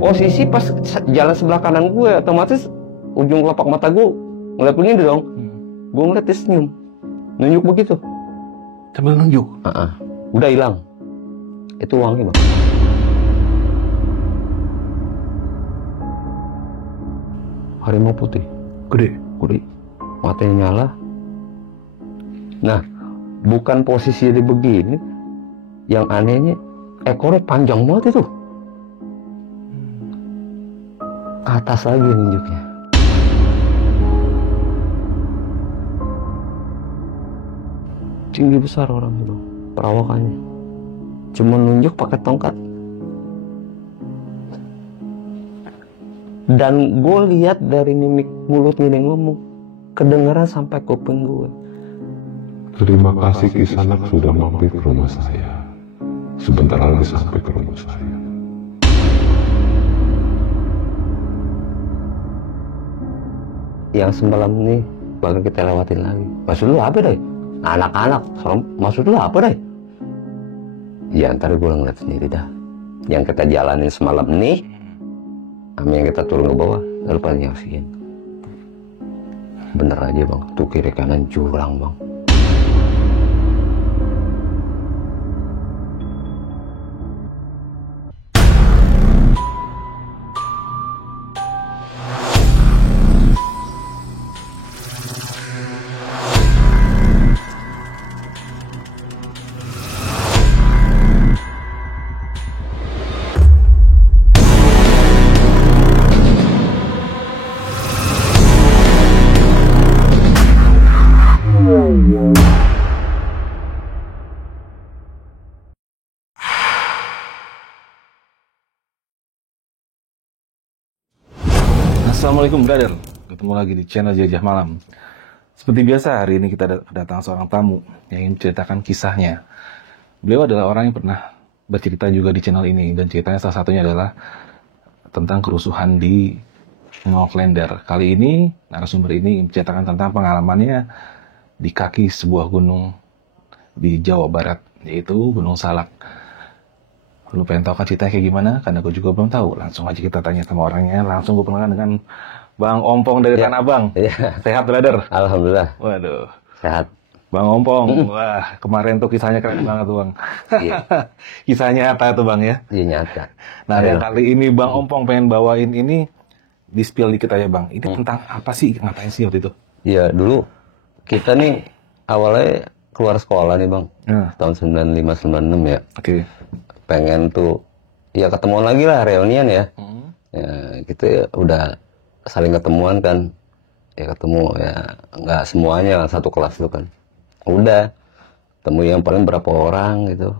Posisi pas jalan sebelah kanan gue, otomatis ujung kelopak mata gue ngeliat begini dong. Gue ngeliat dia senyum, nunjuk begitu. Sambil nunjuk? Udah hilang. Itu uangnya bang. Harimau putih. Gede? Gede. Matanya nyala. Nah, bukan posisi dia begini. Yang anehnya, ekornya panjang banget itu. Ke atas lagi nunjuknya. Tinggi besar orang itu, perawakannya. Cuma nunjuk pakai tongkat. Dan gue lihat dari mimik mulutnya dia ngomong, kedengaran sampai kuping gue. Terima kasih Kisanak sudah mampir ke rumah saya. Sebentar lagi sampai ke rumah saya. Yang semalam nih bakal kita lewatin lagi. Maksud lu apa deh? Anak-anak, maksud lu apa deh? Ya ntar gue ngeliat sendiri dah. Yang kita jalanin semalam nih, sama yang kita turun ke bawah, lalu pada nyaksiin. Bener aja bang, tuh kiri kanan jurang bang. Assalamualaikum brother, ketemu lagi di channel Jajah Malam. Seperti biasa, hari ini kita kedatangan seorang tamu yang ingin menceritakan kisahnya. Beliau adalah orang yang pernah bercerita juga di channel ini, dan ceritanya salah satunya adalah tentang kerusuhan di Ngauklender. Kali ini narasumber ini menceritakan tentang pengalamannya di kaki sebuah gunung di Jawa Barat, yaitu Gunung Salak. Lu pengen tahu kan ceritanya kayak gimana? Karena gue juga belum tahu. Langsung aja kita tanya sama orangnya. Langsung gue perkenalkan dengan Bang Ompong dari Tanah Abang. Sehat, brother? Alhamdulillah. Waduh. Sehat. Bang Ompong. Wah, kemarin tuh kisahnya keren banget tuh, Bang. Kisahnya nyata tuh, Bang, ya? Iya, nyata. Nah, yang kali ini Bang Ompong pengen bawain ini, di-spill dikit aja, Bang. Ini tentang apa sih? Ngapain sih waktu itu? Iya, dulu kita nih awalnya keluar sekolah nih, Bang. Tahun 95-96 ya. Oke. Pengen tuh ya ketemuan lagi lah, reunian ya. Ya gitu ya, udah saling ketemuan kan, ya ketemu ya nggak semuanya satu kelas itu kan, udah ketemu yang paling berapa orang gitu.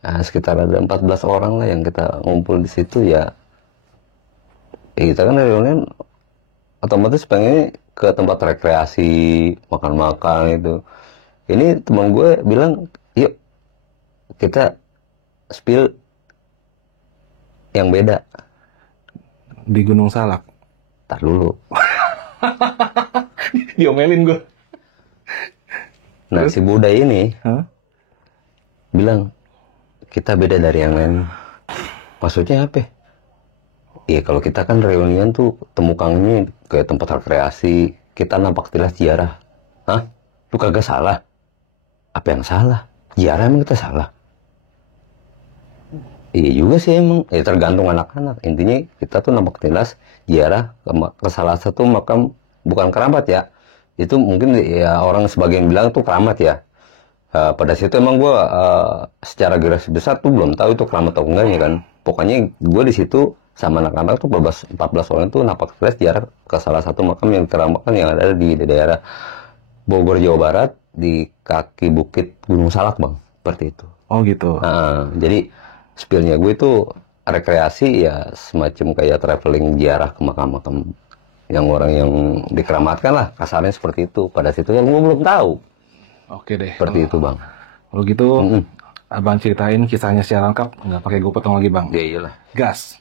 Nah, sekitar ada 14 orang lah yang kita ngumpul di situ ya. Kita kan reunian otomatis pengen ke tempat rekreasi, makan-makan itu. Ini teman gue bilang, yuk kita spill yang beda di Gunung Salak. Tar dulu. Diomelin gue. Nah, si Buddha ini bilang kita beda dari yang lain. Maksudnya apa? Iya, kalau kita kan reunian tuh temukannya ke tempat rekreasi, kita nampak jelas ziarah. Hah? Lu kagak salah? Apa yang salah? Ziarah emang kita salah? Iya juga sih emang, ya tergantung anak-anak. Intinya kita tuh nampak jelas ziarah ke salah satu makam, bukan keramat ya. Itu mungkin ya orang sebagian bilang tuh keramat ya. Pada situ emang gue secara garis besar tuh belum tahu itu keramat atau enggaknya kan. Pokoknya gue di situ sama anak-anak tuh 14 orang tuh nampak jelas ziarah ke salah satu makam yang teramatkan yang ada di daerah Bogor, Jawa Barat, di kaki bukit Gunung Salak, Bang. Seperti itu. Oh gitu. Nah, jadi spillnya gue itu rekreasi ya, semacam kayak traveling ziarah ke makam-makam yang orang yang dikeramatkan lah, kasarnya seperti itu. Pada situ yang gue belum tahu. Oke deh. Seperti itu, Bang. Kalau gitu, Abang ceritain kisahnya secara lengkap, nggak pakai gue potong lagi, Bang. Ya iyalah. Gas.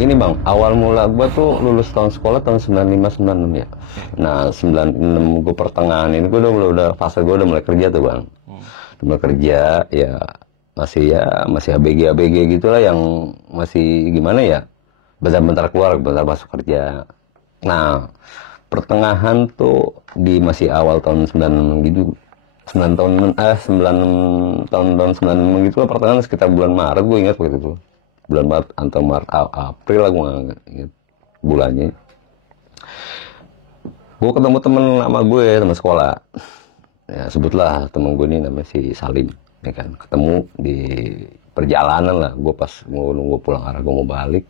Gini bang, awal mula gue tuh lulus tahun sekolah tahun 95-96 ya. Nah 96 gue pertengahan ini gue udah fase gue udah mulai kerja tuh bang. Udah mulai kerja masih ABG gitulah yang masih gimana ya, bentar-bentar keluar, bentar masuk kerja. Nah pertengahan tuh di masih awal tahun 96 gitu, 9 tahun 96 gitu lah, pertengahan sekitar bulan Maret gue ingat waktu itu. Bulan Maret atau Maret April lah gue nggak ingat bulannya. Gue ketemu temen sama gue, teman sekolah ya, sebutlah temen gue ini namanya si Salim ya kan. Ketemu di perjalanan lah, gue pas mau nunggu pulang arah gue mau balik,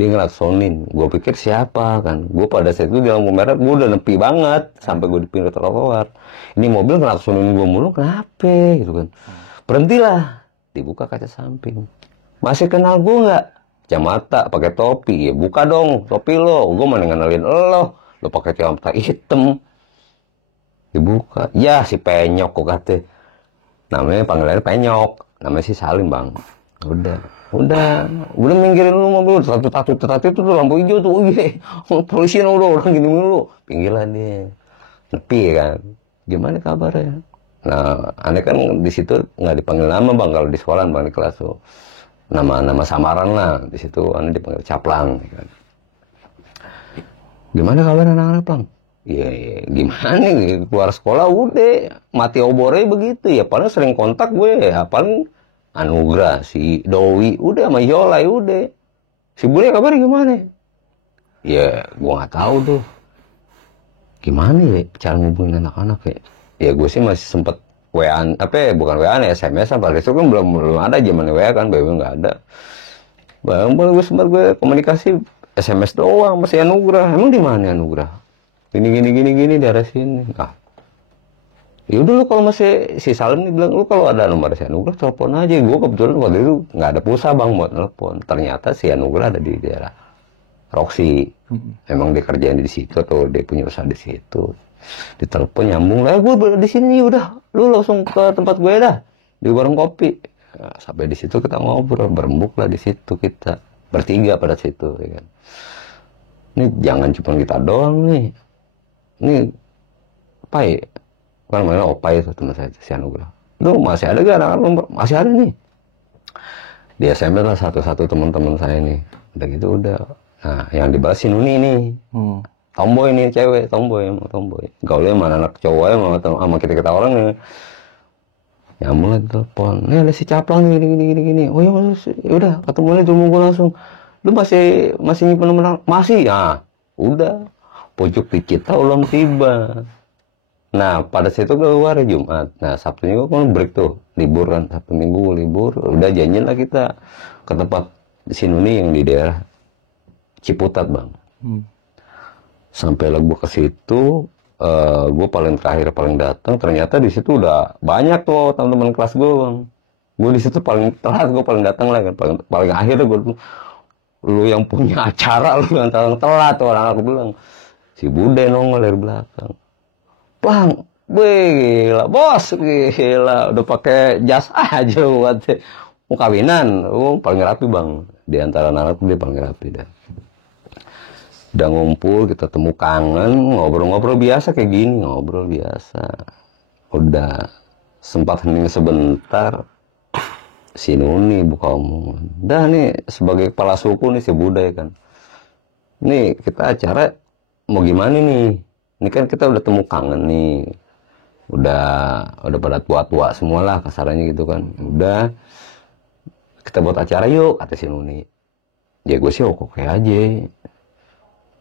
dia ngelaksonin. Gue pikir siapa kan, gue pada saat itu di lampu merah gue udah nepi banget sampai gue di pinggir trotoar. Ini mobil ngelaksonin gue mulu, kenapa gitu kan. Berhentilah, dibuka kaca samping. Masih kenal gue nggak? Kacamata, pakai topi. Ya buka dong topi lo. Gue mau ngenalin lo pakai kacamata hitam. Dibuka. Ya si Penyok kok kata. Namanya panggilannya Penyok. Namanya si Salim bang. Udah minggirin lu mobil. Tatu itu tuh lampu hijau tuh. Oh iya, polisi udah orang gini mulu. Pinggiran dia. Nepi kan. Gimana kabarnya? Nah, aneh kan di situ nggak dipanggil nama bang, kalau di sekolah bang di kelas tuh. Nama samaran lah di situ, aneh dipanggil Caplang. Kan. Gimana kabar anak-anak Plang? Ya gimana nih, keluar sekolah udah mati obore begitu ya, paling sering kontak gue ya, paling Anugrah, si Dowi, udah sama Yola udah. Si Bule kabar gimana? Ya gue nggak tahu tuh. Gimana ya cara ngubungin anak-anak ya? Ya gue sih masih sempet WA-an, bukan WA-an ya, SMS-an, pada itu kan belum ada zaman WA kan, BB nggak ada. Bang, gue sempat gue komunikasi SMS doang, masih Anugrah. Emang di mana Anugrah? Gini daerah sini. Nah, yaudah lu kalau masih si Salim nih bilang, lu kalau ada nomor si Anugrah telepon aja. Gue kebetulan waktu itu nggak ada pulsa bang buat telepon. Ternyata si Anugrah ada di daerah Roxy. Emang dia kerjain di situ atau dia punya usaha di situ. Ditelepon nyambung lah, gue di sini udah, lu langsung ke tempat gue dah di warung kopi. Nah, sampai di situ kita ngobrol, berembuk lah di situ kita bertiga pada situ ya kan. Ini jangan cuma kita doang nih, ini Pai kan namanya Opai itu teman saya si Anugrah, lu masih ada gak anak-anak? Masih ada nih, di SMS lah satu-satu teman-teman saya nih, udah gitu udah. Nah yang dibalas si Nuni nih, tomboy nih, cewek tomboy gaulnya mana anak cowok sama kita orang nih. Nyambung lagi telepon, nih ada si Caplang nih gini. Oh ya udah ketemu nih, tunggu gue langsung. Lu masih nyimpen nomor? Masih ya. Udah pojok dikit belum tiba. Nah pada situ gue keluar Jumat. Nah Sabtunya gue kan break tuh, libur kan, Sabtu Minggu libur. Udah janjian lah kita ke tempat si Nuni yang di daerah Ciputat bang. Sampai lah gue ke situ, gue paling datang. Ternyata di situ udah banyak tuh teman-teman kelas gue bang. Gue di situ paling telat, gue paling datang lah kan, paling akhir gue. Lu yang punya acara, lu yang telat tuh orang aku bilang. Si Bude nongol dari belakang. Bang, gila, bos, gila, udah pakai jas aja buat mau kawinan. Paling rapi bang, di antara anak dia paling rapi dah. Udah ngumpul, kita temu kangen, ngobrol-ngobrol biasa kayak gini, ngobrol biasa. Udah sempat hening sebentar, si Nuni buka omongan. Dah nih sebagai kepala suku nih si Budaya kan. Nih kita acara mau gimana nih? Ini kan kita udah temu kangen nih. Udah pada tua-tua semua lah kasarannya gitu kan. Udah kita buat acara yuk, kata si Nuni. Ya gue sih oke aja.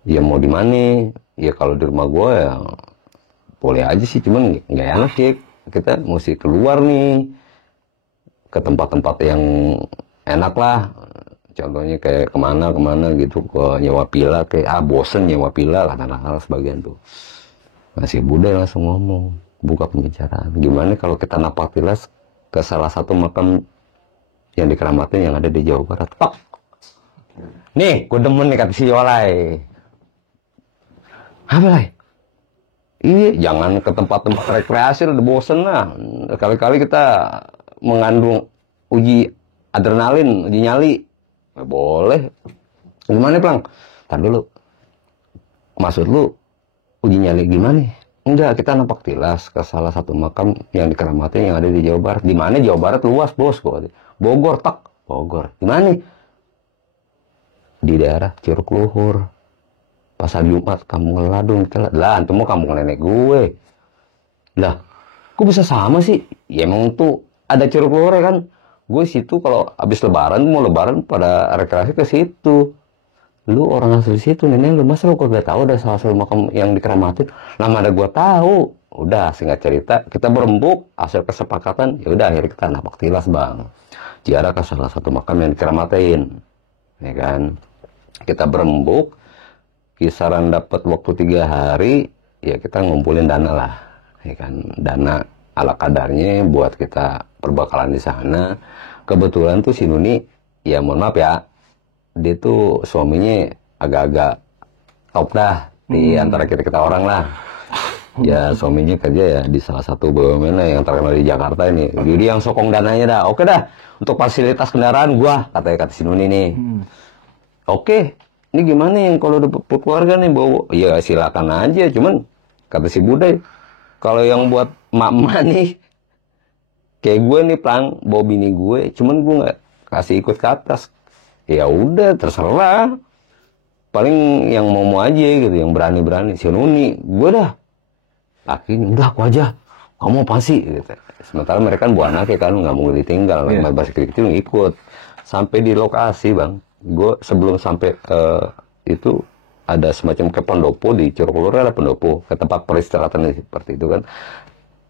Ya mau di mana? Ya kalau di rumah gue ya boleh aja sih, cuman nggak enak sih. Kita mesti keluar nih ke tempat-tempat yang enak lah. Contohnya kayak kemana gitu, ke nyewa villa, kayak bosen nyewa villa lah, hal sebagian tuh. Masih Bude langsung ngomong, buka pembicaraan. Gimana kalau kita napak tilas ke salah satu makam yang dikeramatin yang ada di Jawa Barat? Pak, nih gue demen nih kata si Yolai. Apa lah? Iya, jangan ke tempat-tempat rekreasi, udah bosen lah. Kali-kali kita mengandung uji adrenalin, uji nyali. Boleh. Gimana Plang? Tar dulu. Maksud lu uji nyali gimana? Enggak, kita nampak tilas ke salah satu makam yang dikeramatin yang ada di Jawa Barat. Di mana Jawa Barat luas bos, gua. Bogor tak, Bogor. Di mana? Di daerah Curug Luhur. Pasar Jumat, Kampung Ladung. Lah, antum mau kampung nenek gue. Lah, kok bisa sama sih? Ya emang tuh ada Curug Luhur kan. Gue situ kalau habis lebaran, mau lebaran pada rekreasi ke situ. Lu orang asli situ, nenek lu, masa lu kok gak tahu ada salah satu makam yang dikeramatin? Lama ada gua tahu. Udah, singkat cerita, kita berembuk, hasil kesepakatan, ya udah akhirnya kita nampak tilas bang. Ziarah ke salah satu makam yang dikeramatin, ya kan? Kita berembuk, kisaran dapat waktu 3 hari, ya kita ngumpulin dana lah, ya kan? Dana ala kadarnya buat kita perbakalan di sana. Kebetulan tuh si Nuni, ya mohon maaf ya, dia tuh suaminya agak-agak top dah di antara kita orang lah. Ya suaminya kerja ya di salah satu BUMN yang terkenal di Jakarta ini. Jadi yang sokong dananya dah. Oke dah, untuk fasilitas kendaraan gua, kata si Nuni nih. Oke, ini gimana yang kalau udah keluarga nih bawa? Ya silakan aja, cuman kata si Budai, kalau yang buat mak-mak nih, kayak gue nih Plang, bawa bini gue, cuman gue nggak kasih ikut ke atas. Ya udah terserah, paling yang mau aja gitu, yang berani si Nuni. Gue dah yakin, udah aku aja, kamu apa sih gitu. Sementara mereka kan buah anak kan nggak mau ditinggal, masih kecil ngikut sampai di lokasi bang. Gue sebelum sampai itu ada semacam ke pendopo di Curug Luhur, ada pendopo ke tempat peristirahatan seperti itu kan.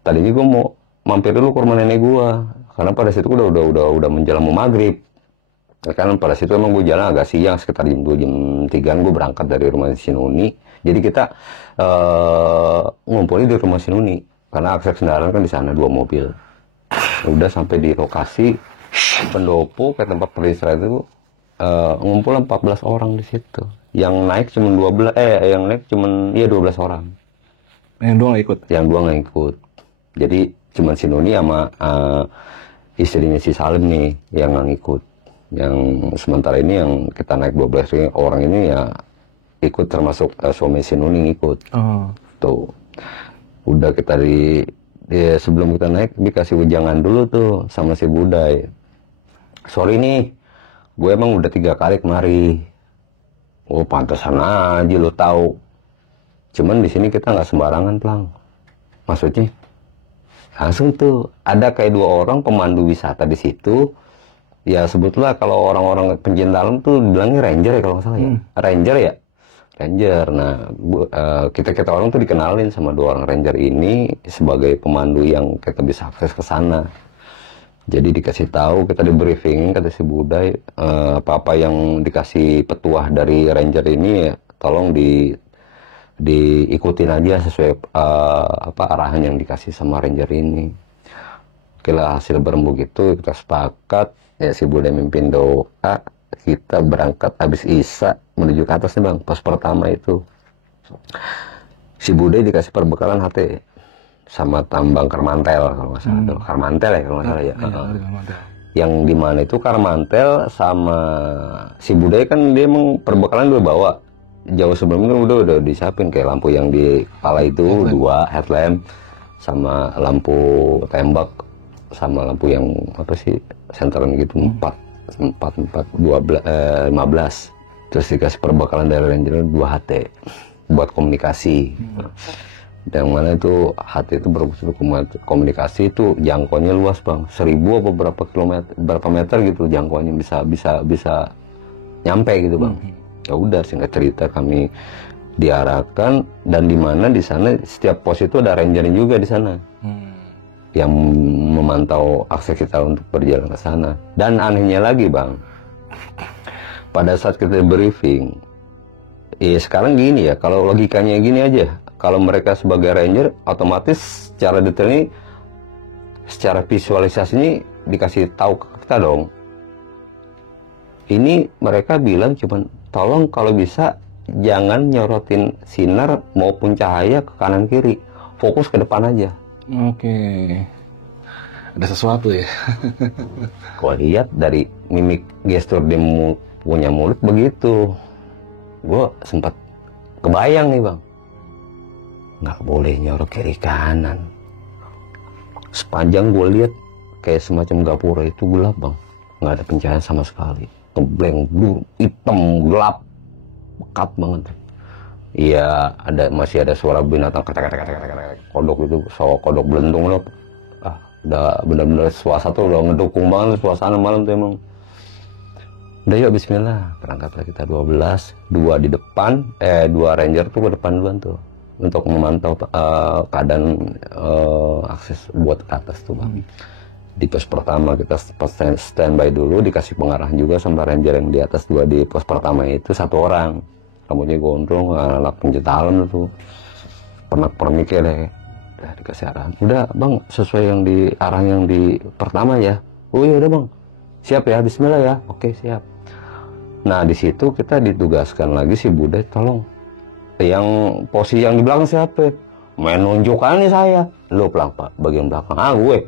Tadinya gue mau mampir dulu ke rumah nenek gue, karena pada situ udah menjelang mau maghrib. Kan pada situ emang gue jalan agak siang, sekitar jam 2, jam 3 gue berangkat dari rumah si Nuni. Jadi kita ngumpulin di rumah si Nuni, karena akses kendaraan kan di sana 2 mobil. Udah sampai di lokasi pendopo ke tempat peristirahatan itu ngumpul 14 orang di situ. Yang naik cuma 12 orang. Yang dua nggak ikut? Yang dua nggak ikut. Jadi cuma si Nuni sama istrinya si Salim nih yang nggak ikut. Yang sementara ini yang kita naik 12 orang ini ya ikut, termasuk suami si Nuni ikut. Tuh udah kita sebelum kita naik dikasih ujangan dulu tuh sama si Budai. Sorry nih, gue emang udah 3 kali kemari. Oh pantesan aja lo tahu. Cuman di sini kita nggak sembarangan Plang. Maksudnya langsung tuh ada kayak 2 orang pemandu wisata di situ. Ya sebetulnya kalau orang-orang pencinta alam tuh bilangnya ranger ya kalau nggak salah ya. Ranger ya? Ranger. Nah, kita orang tuh dikenalin sama 2 orang ranger ini sebagai pemandu yang kita bisa akses ke sana. Jadi dikasih tahu, kita di briefing kata si Budai, apa-apa yang dikasih petuah dari ranger ini ya tolong diikutin aja sesuai arahan yang dikasih sama ranger ini. Oke lah, hasil berembuk itu kita sepakat. Ya si Budai mimpin doa, kita berangkat habis Isya menuju ke atas nih bang. Pos pertama itu si Budai dikasih perbekalan HT sama tambang Karmantel kalau nggak salah. Karmantel ya kalau nggak salah ya. Yang dimana itu Karmantel sama si Budai kan dia emang perbekalan udah bawa. Jauh sebelumnya udah disiapin kayak lampu yang di kepala itu 2 headlamp sama lampu tembak sama lampu yang apa sih senteran gitu 15 terus dikasih perbekalan dari ranger 2 HT buat komunikasi. Dan mana itu HT itu komunikasi itu jangkauannya luas bang, 1000 apa berapa meter gitu jangkauannya, bisa nyampe gitu bang. Ya udah singkat cerita kami diarahkan, dan di mana di sana setiap pos itu ada ranger juga di sana. Yang memantau akses kita untuk berjalan ke sana. Dan anehnya lagi bang, pada saat kita briefing, sekarang gini ya, kalau logikanya gini aja, kalau mereka sebagai ranger, otomatis secara detail ini, secara visualisasi ini dikasih tahu ke kita dong. Ini mereka bilang cuman, tolong kalau bisa jangan nyorotin sinar maupun cahaya ke kanan kiri, fokus ke depan aja. Oke, ada sesuatu ya. Kau lihat dari mimik gestur dia punya mulut begitu. gue sempat kebayang nih bang, nggak boleh nyorot kiri kanan. Sepanjang gue lihat kayak semacam gapura itu gelap bang, nggak ada pencahayaan sama sekali, ngebleng blue, hitam gelap, pekat banget. Iya, masih ada suara binatang kodok itu, kodok belentung loh. Udah benar-benar suasana tuh udah ngedukung banget suasana malam tuh emang. Udah yuk bismillah, berangkatlah kita 12, 2 di depan, 2 ranger tuh ke depan duluan tuh untuk memantau keadaan akses buat ke atas tuh bang. Di pos pertama kita standby dulu, dikasih pengarahan juga sama ranger yang di atas 2 di pos pertama itu 1 orang. Rambutnya gondrong, anak penjat alam tuh, pernik-perniknya deh. Udah dikasih arahan. Udah bang, sesuai yang di arah yang di pertama ya. Oh iya udah bang, siap ya, bismillah ya. Oke siap. Nah di situ kita ditugaskan lagi si Bude, tolong yang posisi yang di belakang siapa? Main nunjukannya saya. Lo pelang pak, bagian belakang. Gue.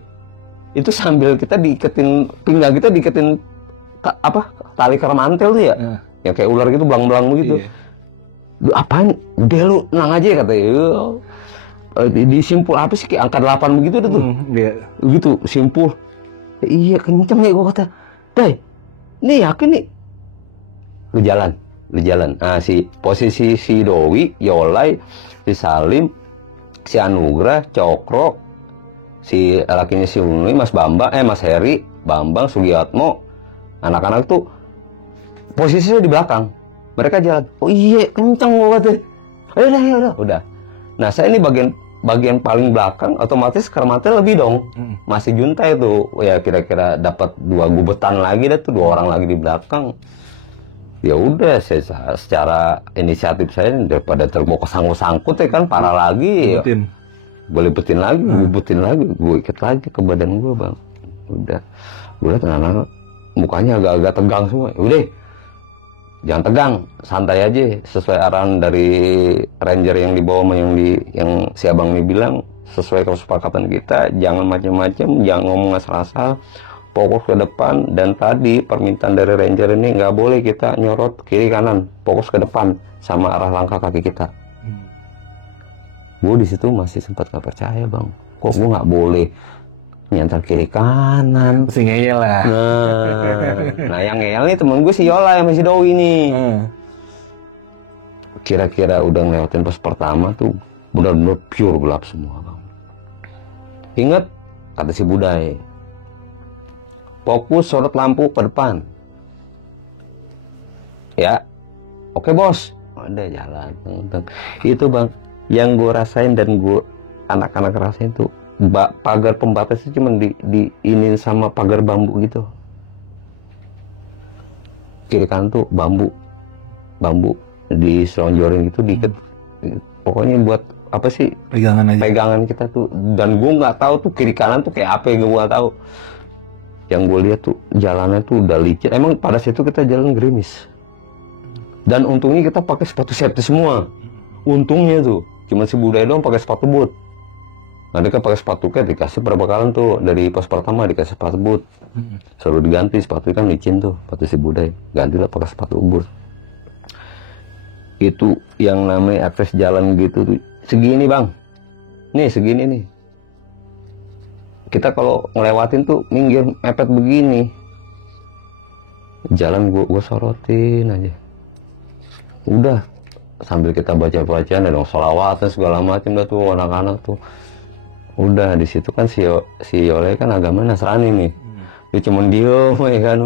Itu sambil kita diiketin pinggang kita diiketin tali kermantel tuh ya. Yang kayak ular gitu, belang-belang begitu. Lu apaan? Udah lu tenang aja katanya. Disimpul apa sih kayak angka 8 begitu tuh. Gitu simpul. Iya kenceng ya gua kata. Dai, nih yakin nih. Lu jalan. Nah si posisi si Dowi, Yolai, si Salim, si Anugrah, Cokro, si lakinya si Unui, Mas Bambang, Mas Heri, Bambang, Sugiatmo, anak-anak tuh posisinya di belakang. Mereka jalan. Oh iya kenceng gua kata. Udah. Nah saya ini bagian paling belakang, otomatis kermatnya lebih dong. Masih juntai tuh, ya kira-kira dapat 2 gubetan lagi dah tuh, 2 orang lagi di belakang. Ya udah, saya secara inisiatif saya daripada mau kesangkut ya kan, parah lagi. Boleh betin lagi, gubetin lagi, gue ikat lagi ke badan gue bang. Udah tenang, mukanya agak-agak tegang semua. Udah. Jangan tegang, santai aja, sesuai arahan dari ranger yang di bawah yang si abang ini bilang, sesuai kesepakatan kita, jangan macam-macam, jangan ngomong asal-asal, fokus ke depan. Dan tadi permintaan dari ranger ini nggak boleh kita nyorot kiri kanan, fokus ke depan sama arah langkah kaki kita. Gue di situ masih sempat nggak percaya bang, kok gue nggak boleh nyantar kiri kanan, si ngeyel lah. Nah yang ngeyel nih temen gue si Yola yang masih Dowi nih. Kira-kira udah ngelewatin pos pertama tuh benar-benar pure gelap semua bang. Ingat kata si Budai, fokus sorot lampu ke depan. Ya, oke bos. Udah jalan. Itu bang, yang gue rasain dan gue anak-anak rasain tuh. Pagar pembatas itu cuma diinin sama pagar bambu gitu. Kiri kanan tuh bambu diselonjorin gitu diikat. Pokoknya buat apa sih? Pegangan kita tuh. Dan gue nggak tahu tuh kiri kanan tuh kayak apa yang gue nggak tahu. Yang gue lihat tuh jalannya tuh udah licin. Emang pada situ kita jalan gerimis. Dan untungnya kita pakai sepatu safety semua. Untungnya tuh cuma si Budaya doang pakai sepatu boot. Nah dia kan pakai sepatu kayak dikasih berapa kali tuh dari pos pertama dikasih sepatu boot, suruh diganti sepatu kan licin tuh, sepatu si Budai, gantilah pakai sepatu boot. Itu yang namanya akses jalan gitu tuh segini bang, nih segini nih. Kita kalau ngelewatin tuh minggir mepet begini, jalan gua sorotin aja. Udah sambil kita baca-bacaan dong sholawatan segala macam dah tuh anak-anak tuh. Udah di situ kan si Yole kan agama Nasrani nih. Dia cuma diem ya kan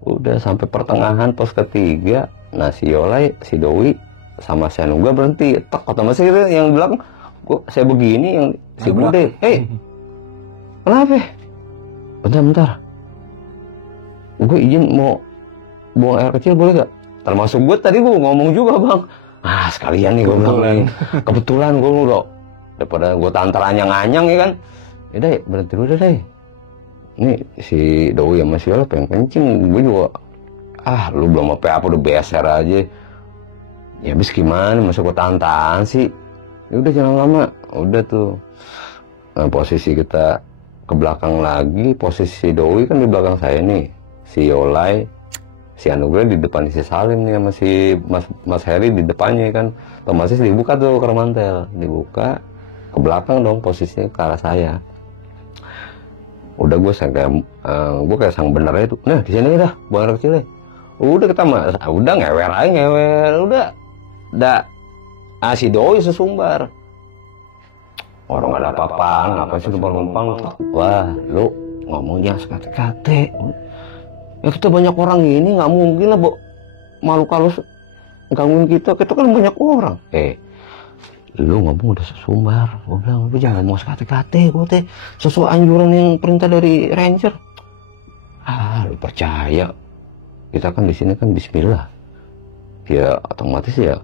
udah sampai pertengahan pos ketiga. Nah si Yole, si Dowi sama si Anuga berhenti. Tek otomatis itu yang bilang saya begini, yang si Bude, "Hei, kenapa? Bentar. Gue izin mau buang air kecil boleh gak?" Termasuk gue tadi gue ngomong juga bang. Sekalian nih gue bilang. Kebetulan gue udah daripada gue tantar anyang-anyang ya kan. Ya deh berhenti dulu deh. Ini si Dowi sama si Yola pengen kencing. Gue juga lu belum apa udah beser aja. Ya habis gimana masa gue tahan sih. Ya udah jangan lama. Udah tuh. Nah, posisi kita ke belakang lagi. Posisi Dowi kan di belakang saya nih. Si Yolai Si Anugrah di depan si Salim nih sama si Mas Heri di depannya kan. Otomatis dibuka tuh keran mantel, dibuka ke belakang dong posisinya ke arah saya. Udah gue kayak sang bener itu. Nah di sini dah buang air kecilnya. Udah kita udah ngewer aja udah si doi sesumbar. Orang ada apa-apaan, apa sih numpang-numpang. Wah, lu ngomongnya sekate-kate. Ya kita banyak orang ini, nggak mungkin lah, malu kalau gangguin kita kan banyak orang. Lu ngomong udah sesumbar. Gua bilang, lu jangan ngomong sekate-kate, gua teh sesuai anjuran yang perintah dari ranger. Lu percaya? Kita kan di sini kan bismillah. Ya otomatis ya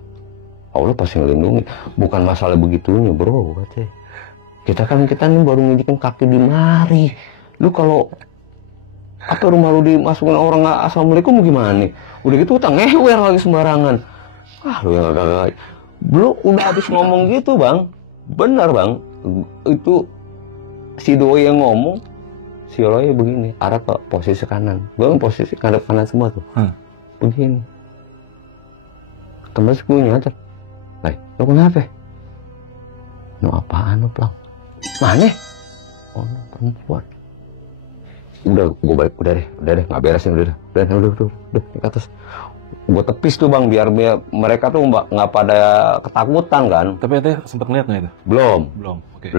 Allah pasti ngelindungi. Bukan masalah begitunya, bro, katanya. Kita nih baru nginjekin kaki di mari. Lu kalau rumah lu dimasukin orang nggak assalamualaikum gimana? Udah gitu utang ngewer lagi sembarangan. Lu yang agak belum udah habis ngomong gitu, Bang. Benar, Bang. Itu si doi yang ngomong, si Oloy begini, arah ke posisi kanan. Gue posisi ngadep kanan semua tuh. Begini. Terus gue nyadar. Lu kenapa? Apaan lu, Plang? Mana? Oh, perempuan. Udah, gue balik, udah deh, nggak beresin, udah ke atas. Gue tepis tuh, Bang, biar mereka tuh nggak pada ketakutan kan. Tapi Teh sempat ngeliat nggak itu? Belum. Oke.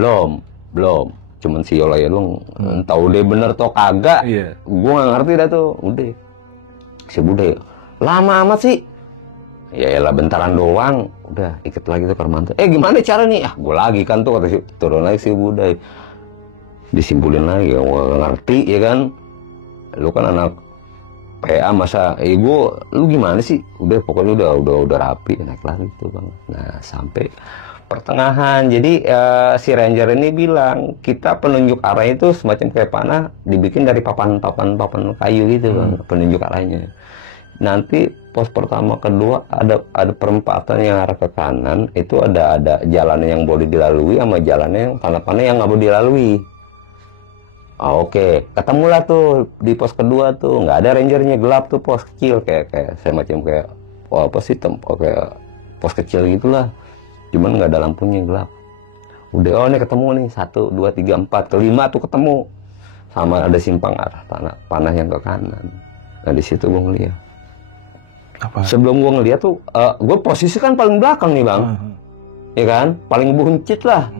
Belum. Cuman si Yola ya doang, tahu deh bener toh kagak. Iya. Gue nggak ngerti dah tuh, udah. Si Bude, lama amat sih. Ya elah bentaran doang, udah ikat lagi tuh Karmanto. Gimana cara nih? Gue lagi kan tuh kata si turun lagi si Budai. Disimpulin lagi, gue gak ngerti ya kan. Lu kan anak PA masa lu gimana sih? Udah pokoknya udah rapi, naik lagi tuh, Bang. Nah, sampai pertengahan. Jadi si ranger ini bilang, kita penunjuk arah itu semacam kayak panah dibikin dari papan kayu gitu, Bang, penunjuk arahnya. Nanti pos pertama kedua ada perempatan yang arah ke kanan, itu ada jalan yang boleh dilalui sama jalannya yang tanah panah yang nggak boleh dilalui. Oke, ketemulah tuh di pos kedua tuh, nggak ada rangernya, gelap tuh, pos kecil kayak semacam kayak kayak pos kecil gitulah, cuman nggak ada lampunya, gelap. Udah, ini ketemu nih 1, 2, 3, 4, kelima tuh ketemu sama ada simpang arah tanah panah yang ke kanan. Nah di situ gue ngeliat. Apa? Sebelum gue ngeliat tuh, gue posisi kan paling belakang nih, Bang. Ya kan? Paling buncit lah.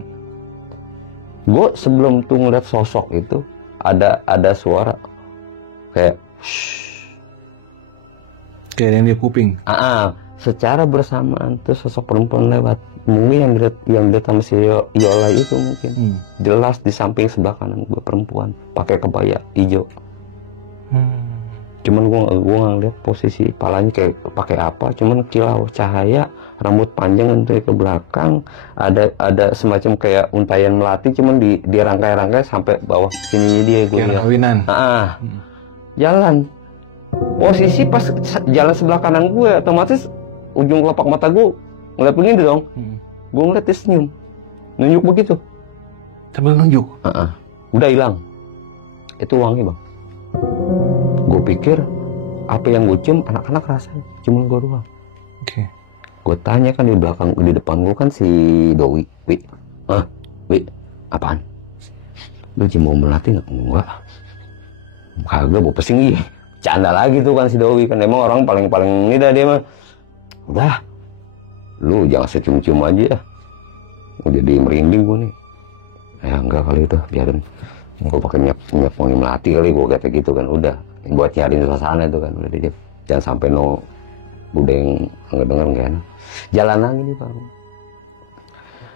Gue sebelum tuh ngeliat sosok itu, ada suara kayak shh. Kayak yang di kuping. Secara bersamaan tuh sosok perempuan lewat. Mungkin yang dilihat sama si Yola itu mungkin. Jelas di samping sebelah kanan gue perempuan. Pakai kebaya hijau. Cuman gue nggak ngeliat posisi palanya kayak pakai apa, cuman kilau cahaya, rambut panjang untuk ke belakang, ada semacam kayak untayan melati, cuman di rangkai-rangkai sampai bawah sininya dia gue lihat. Kawinan. Jalan. Posisi pas jalan sebelah kanan gue, otomatis ujung kelopak mata gue ngeliat begini dong. Gue ngeliat dia senyum, nunjuk begitu. Sambil nunjuk. Udah hilang. Itu uangnya, Bang. Gue pikir apa yang gue cium anak-anak rasain, cuma gue doang. Oke. Gue tanya kan di depan gue kan si Doi, Wi, apaan? Lu cium bau melati nggak? Enggak. Kagak, gue pesing iya. Canda lagi tuh kan si Doi kan, emang orang paling ini dah dia mah. Udah, lu jangan secium-cium aja ya. Gue jadi merinding gue nih. Enggak kali itu, biarin. Gue pakai minyak wangi melati kali, gue kata gitu kan, udah buat nyariin suasana itu kan, udah dia jangan sampai budeng nggak denger nggak enak. Jalan lagi nih, Bang.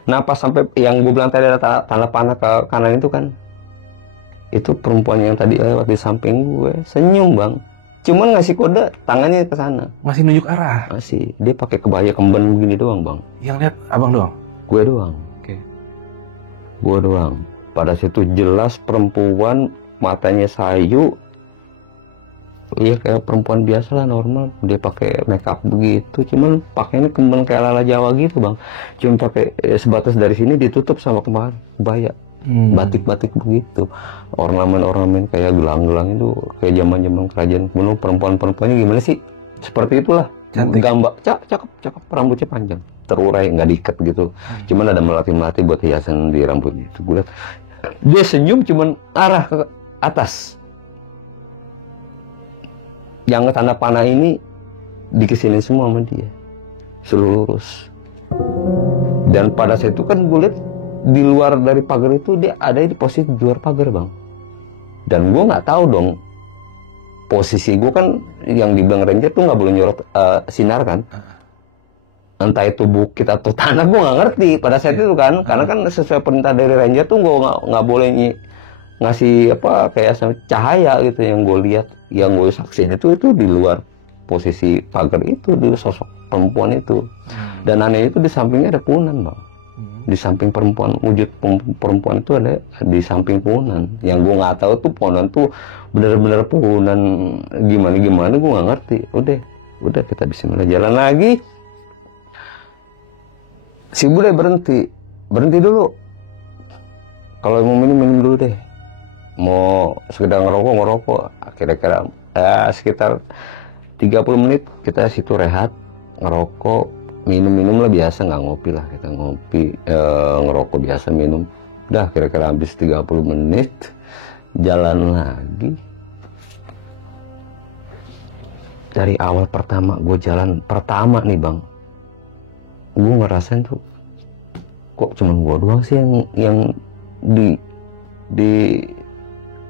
Nah pas sampai yang gue bilang tadi ada tanah panah ke kanan itu kan, itu perempuan yang tadi lewat di samping gue senyum, Bang, cuman ngasih kode tangannya ke sana. Masih nunjuk arah? Masih, dia pakai kebaya kemben begini doang, Bang. Yang lihat abang doang? Gue doang. Oke. Gue doang. Pada situ jelas perempuan, matanya sayu. Iya kayak perempuan biasa lah, normal. Dia pakai makeup begitu, cuman pakainya kemben kayak lala Jawa gitu, Bang. Cuma pakai sebatas dari sini ditutup sama kebaya. batik-batik begitu, ornamen-ornamen kayak gelang-gelang itu kayak zaman-zaman kerajaan kuno. Perempuan-perempuannya gimana sih, seperti itulah. Cantik. Gambar cakep, rambutnya panjang, terurai, nggak diikat gitu. Cuman ada melati-melati buat hiasan di rambutnya. Itu gue liat dia senyum cuman arah ke atas. Yang tanda panah ini dikesinin semua sama dia, seluruh lurus. Dan pada saat itu kan gue lihat di luar dari pagar itu dia ada di posisi di luar pagar, Bang. Dan gue nggak tahu dong posisi gue, kan yang dibilang ranger tuh nggak boleh nyorot sinar kan. Entah itu bukit atau tanah, gue nggak ngerti pada saat itu kan. Karena kan sesuai perintah dari ranger tuh gue nggak boleh ngasih apa kayak cahaya gitu. Yang gue lihat, yang gue saksiin itu di luar posisi pagar itu, di sosok perempuan itu. Dan aneh itu di sampingnya ada punan, Bang. Di samping perempuan, wujud perempuan itu ada di samping punan. Yang gue nggak tahu tuh punan tuh bener-bener punan gimana gue nggak ngerti. Udah kita bismillah jalan lagi. Si Bude berhenti dulu. Kalau mau minum dulu deh. Mau sekedar ngerokok. Kira-kira sekitar 30 menit kita situ rehat, ngerokok, minum lah biasa, nggak ngopi lah, kita ngopi, ngerokok biasa, minum. Udah kira-kira habis 30 menit jalan lagi. Dari awal pertama gue jalan pertama nih, Bang, gue ngerasain tuh kok cuma gue doang sih yang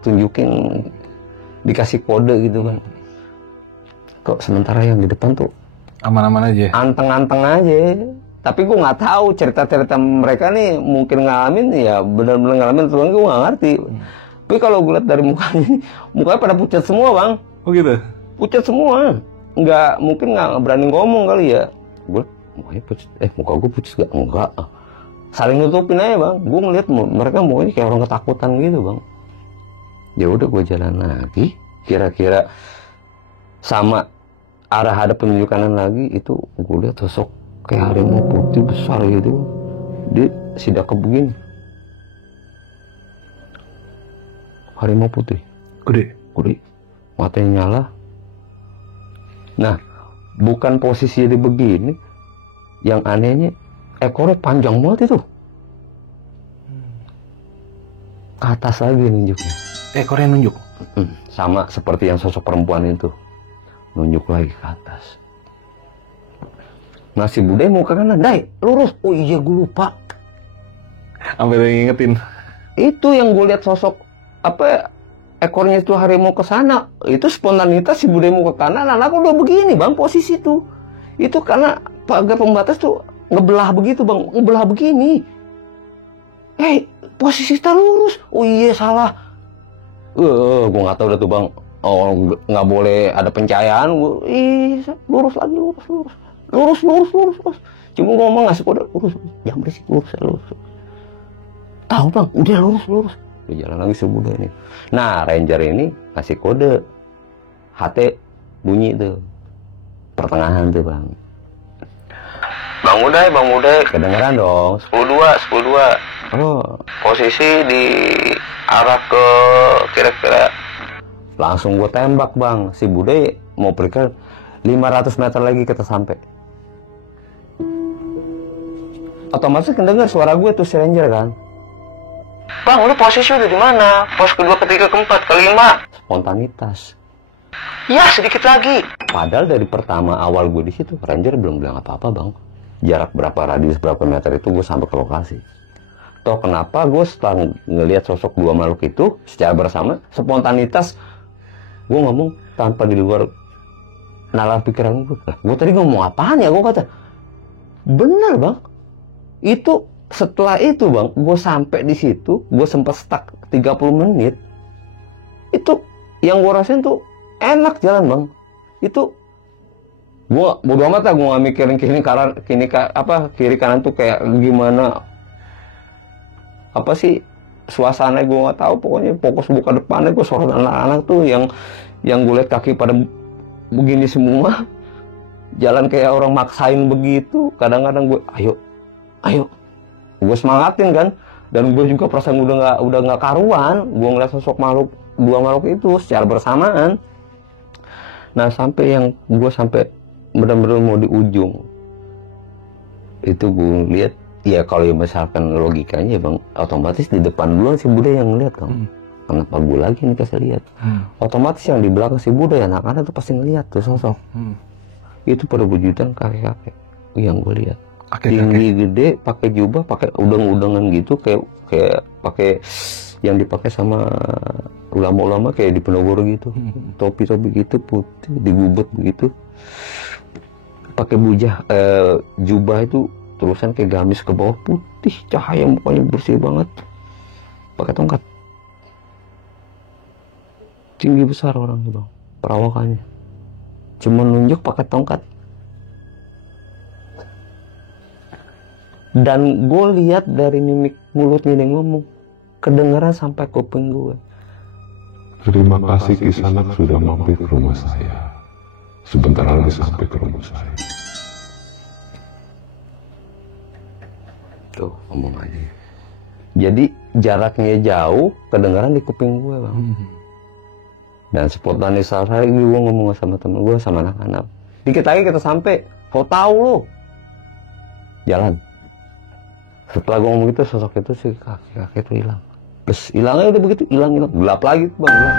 ditunjukin, dikasih kode gitu kan. Kok sementara yang di depan tuh Aman-aman aja. anteng-anteng aja. Tapi gue nggak tahu cerita-cerita mereka nih, mungkin ngalamin ya benar-benar ngalamin, tuh gue nggak ngerti. Tapi kalau gue lihat dari mukanya pada pucat semua, Bang. Oh gitu? Pucat semua. Mungkin nggak berani ngomong kali ya. Gue mukanya pucat, muka gue pucat gak? Enggak. Saling nutupin aja, Bang. Gue ngeliat mereka mukanya kayak orang ketakutan gitu, Bang. Ya udah gue jalan lagi. Kira-kira sama arah ada penunjuk kanan lagi, itu gue lihat sosok kayak harimau putih besar gitu. Dia sidak ke begini. Harimau putih. Gede. Matanya nyala. Nah, bukan posisi dia begini. Yang anehnya, ekornya panjang banget itu. Ke atas lagi nunjuknya. Ekornya nunjuk? Sama seperti yang sosok perempuan itu. Nunjuk lagi ke atas. Nah, si Bude mau ke kanan, Dai, lurus. Oh iya, gue lupa. Sampai udah ngingetin. Itu yang gue lihat sosok, ekornya itu harimau ke sana. Itu spontanitas si Bude mau ke kanan, aku udah begini, Bang, posisi tuh. Itu karena pagar pembatas tuh ngebelah begitu, Bang, ngebelah begini. Posisi kita lurus. Oh iya, salah. Gue nggak tahu dah tuh, Bang. Oh, nggak boleh ada pencahayaan. Lurus lagi, lurus. Cuma ngomong ngasih kode, lurus. Jangan berisik, lurus. Tahu, Bang, udah lurus. Udah jalan lagi sebudah ini. Nah, ranger ini ngasih kode. HT bunyi tuh. Pertengahan tuh, Bang. Bang Uday. Kedengeran dong. 10-2. Oh, posisi di arah ke kira-kira. Langsung gue tembak, Bang. Si Bude mau pergi 500 meter lagi kita sampai. Otomatis kedengar suara gue tuh si ranger kan. Bang, lu posisi udah di mana? Pos kedua, ketiga, keempat, kelima. Spontanitas. Ya, sedikit lagi. Padahal dari pertama awal gue di situ, ranger belum bilang apa-apa, Bang. Jarak berapa, radius berapa meter itu gue sampai ke lokasi. Toh kenapa gue setelah ngelihat sosok dua makhluk itu secara bersama, spontanitas gue ngomong tanpa di luar nalar pikiran gue. Gue tadi ngomong apaan ya, gue kata. Bener, Bang. Itu setelah itu, Bang, gue sampai di situ, gue sempat stuck 30 menit. Itu yang gue rasain tuh enak jalan, Bang. Itu gue bodo amat lah, gue gak mikirin kiri kanan tuh kayak gimana, apa sih suasana gue nggak tahu. Pokoknya fokus buka depannya, gue sorot anak-anak tuh yang gue lihat kaki pada begini semua, jalan kayak orang maksain begitu. Kadang-kadang gue ayo gue semangatin kan, Dan gue juga perasaan udah nggak karuan. Gue ngeliat sosok dua makhluk itu secara bersamaan. Nah sampai gue sampai benar-benar mau di ujung itu gue lihat, ya kalau misalkan logikanya bang, otomatis di depan gue si Buddha yang ngeliat kan. Kenapa gue lagi nih kasih lihat? Otomatis yang di belakang si Buddha ya anak-anak tuh pasti ngeliat tuh sosok. Itu pada wujudan kakek-kakek yang gue lihat. Tinggi gede, pakai jubah, pakai udang-udangan gitu, kayak pakai yang dipakai sama ulama-ulama kayak di Penogoro gitu, topi-topi gitu putih, digubet begitu, pakai jubah itu terusan kayak gamis ke bawah putih, cahaya mukanya bersih banget, pakai tongkat, tinggi besar orangnya bang, perawakannya, cuma nunjuk pakai tongkat. Dan gue lihat dari mimik mulutnya dia ngomong, kedengaran sampai kuping gue. Terima kasih Kisanak sudah mampir ke rumah saya. Sebentar lagi sampai ke rumah saya. Tuh ngomong aja. Jadi jaraknya jauh, kedengaran di kuping gue bang. Dan spontanis saya gue ngomong sama temen gue, sama anak-anak. Dikit lagi kita sampai, kau tahu lo. Jalan. Setelah gue ngomong gitu, sosok itu si kakek itu hilang. Terus hilangnya udah begitu, hilang, gelap lagi tuh bang, gelap.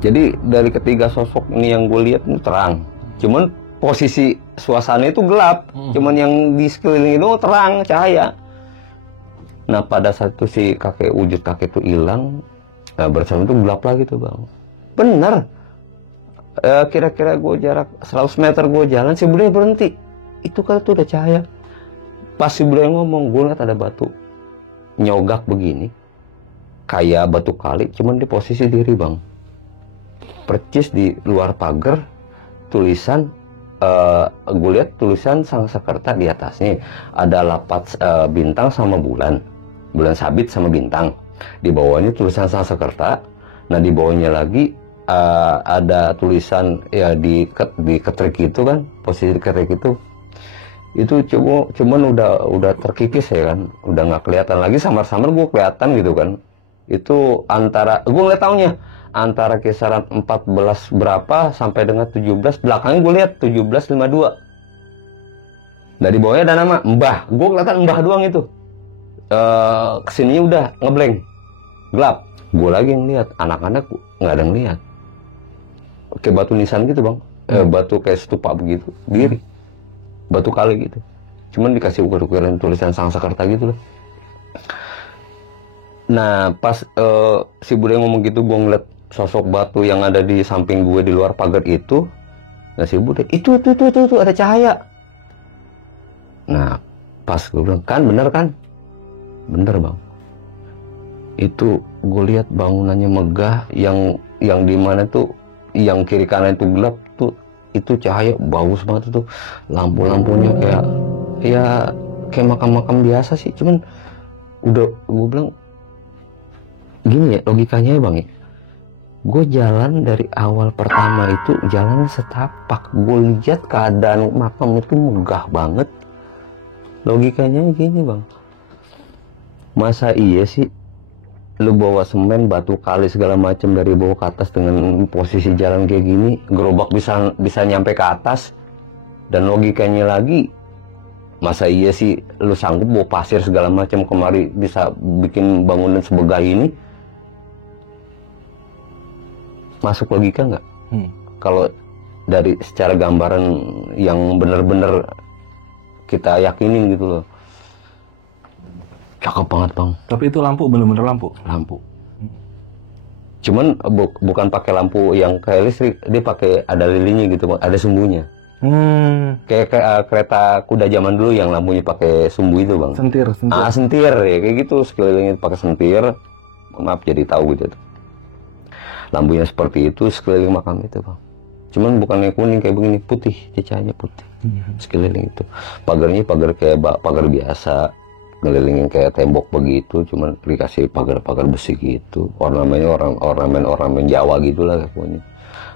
Jadi dari ketiga sosok ini yang gue lihat ini terang, cuman posisi suasana itu gelap, cuman yang di sekeliling itu terang cahaya. Nah pada saat itu si wujud kakek itu hilang, nah bersama itu gelap lagi tuh bang. Bener, kira-kira gue jarak 100 meter gue jalan, si Buddha berhenti. Itu kan tuh udah cahaya. Pas si Buddha ngomong, gue lihat ada batu nyogak begini, kayak batu kali, cuman di posisi diri bang. Percis di luar pagar, tulisan, gue lihat tulisan Sangsakerta di atasnya. Ada lapat bintang sama bulan sabit sama bintang. Di bawahnya tulisan Sangsakerta. Nah di bawahnya lagi ada tulisan ya di ketrik itu kan, posisi ketrik itu cuman udah terkikis ya kan, udah nggak kelihatan lagi, samar-samar gue kelihatan gitu kan. Itu antara gue ngeliat tahunnya antara kisaran 14 berapa sampai dengan 17, belakangnya gue lihat 1752. Dari bawahnya ada nama Mbah, gue kelihatan Mbah doang itu. Kesininya udah ngeblank, gelap. Gue lagi ngeliat, anak-anak nggak ada ngeliat. Kayak batu nisan gitu bang, batu kayak stupa begitu, diri, batu kali gitu. Cuman dikasih ukir-ukiran tulisan Sangsakerta gitu loh. Nah pas si Buddha ngomong gitu, gue ngeliat sosok batu yang ada di samping gue di luar pagar itu. Nah si Buddha itu ada cahaya. Nah pas gue bilang, kan bener kan? Bener bang. Itu gue lihat bangunannya megah, yang di mana tuh, yang kiri kanan itu gelap tuh, itu cahaya bagus banget tuh. Lampu-lampunya kayak makam-makam biasa sih. Cuman udah gue bilang gini ya logikanya ya bang ya. Gue jalan dari awal pertama itu jalannya setapak, gue lihat keadaan makam itu megah banget. Logikanya gini bang, masa iya sih lu bawa semen, batu kali segala macam dari bawah ke atas dengan posisi jalan kayak gini, gerobak bisa nyampe ke atas. Dan logikanya lagi, masa iya sih lu sanggup bawa pasir segala macam kemari bisa bikin bangunan sebegah ini? Masuk logika nggak? Kalau dari secara gambaran yang benar-benar kita yakinin gitu loh. Cakep banget bang. Tapi itu lampu bener-bener lampu? Lampu. Cuman bukan pakai lampu yang kayak listrik, dia pakai ada lilinnya gitu bang, ada sumbunya. Kayak kereta kuda zaman dulu yang lampunya pakai sumbu itu bang. Sentir. Sentir ya kayak gitu, sekelilingnya pakai sentir. Maaf jadi tahu gitu. Lampunya seperti itu sekeliling makam itu bang. Cuman bukannya kuning kayak begini, putih, cicanya putih. Sekeliling itu. Pagarnya pagar kayak pagar biasa, ngelilingin kayak tembok begitu, cuman dikasih pagar-pagar besi gitu. Ornamen Jawa gitulah pokoknya.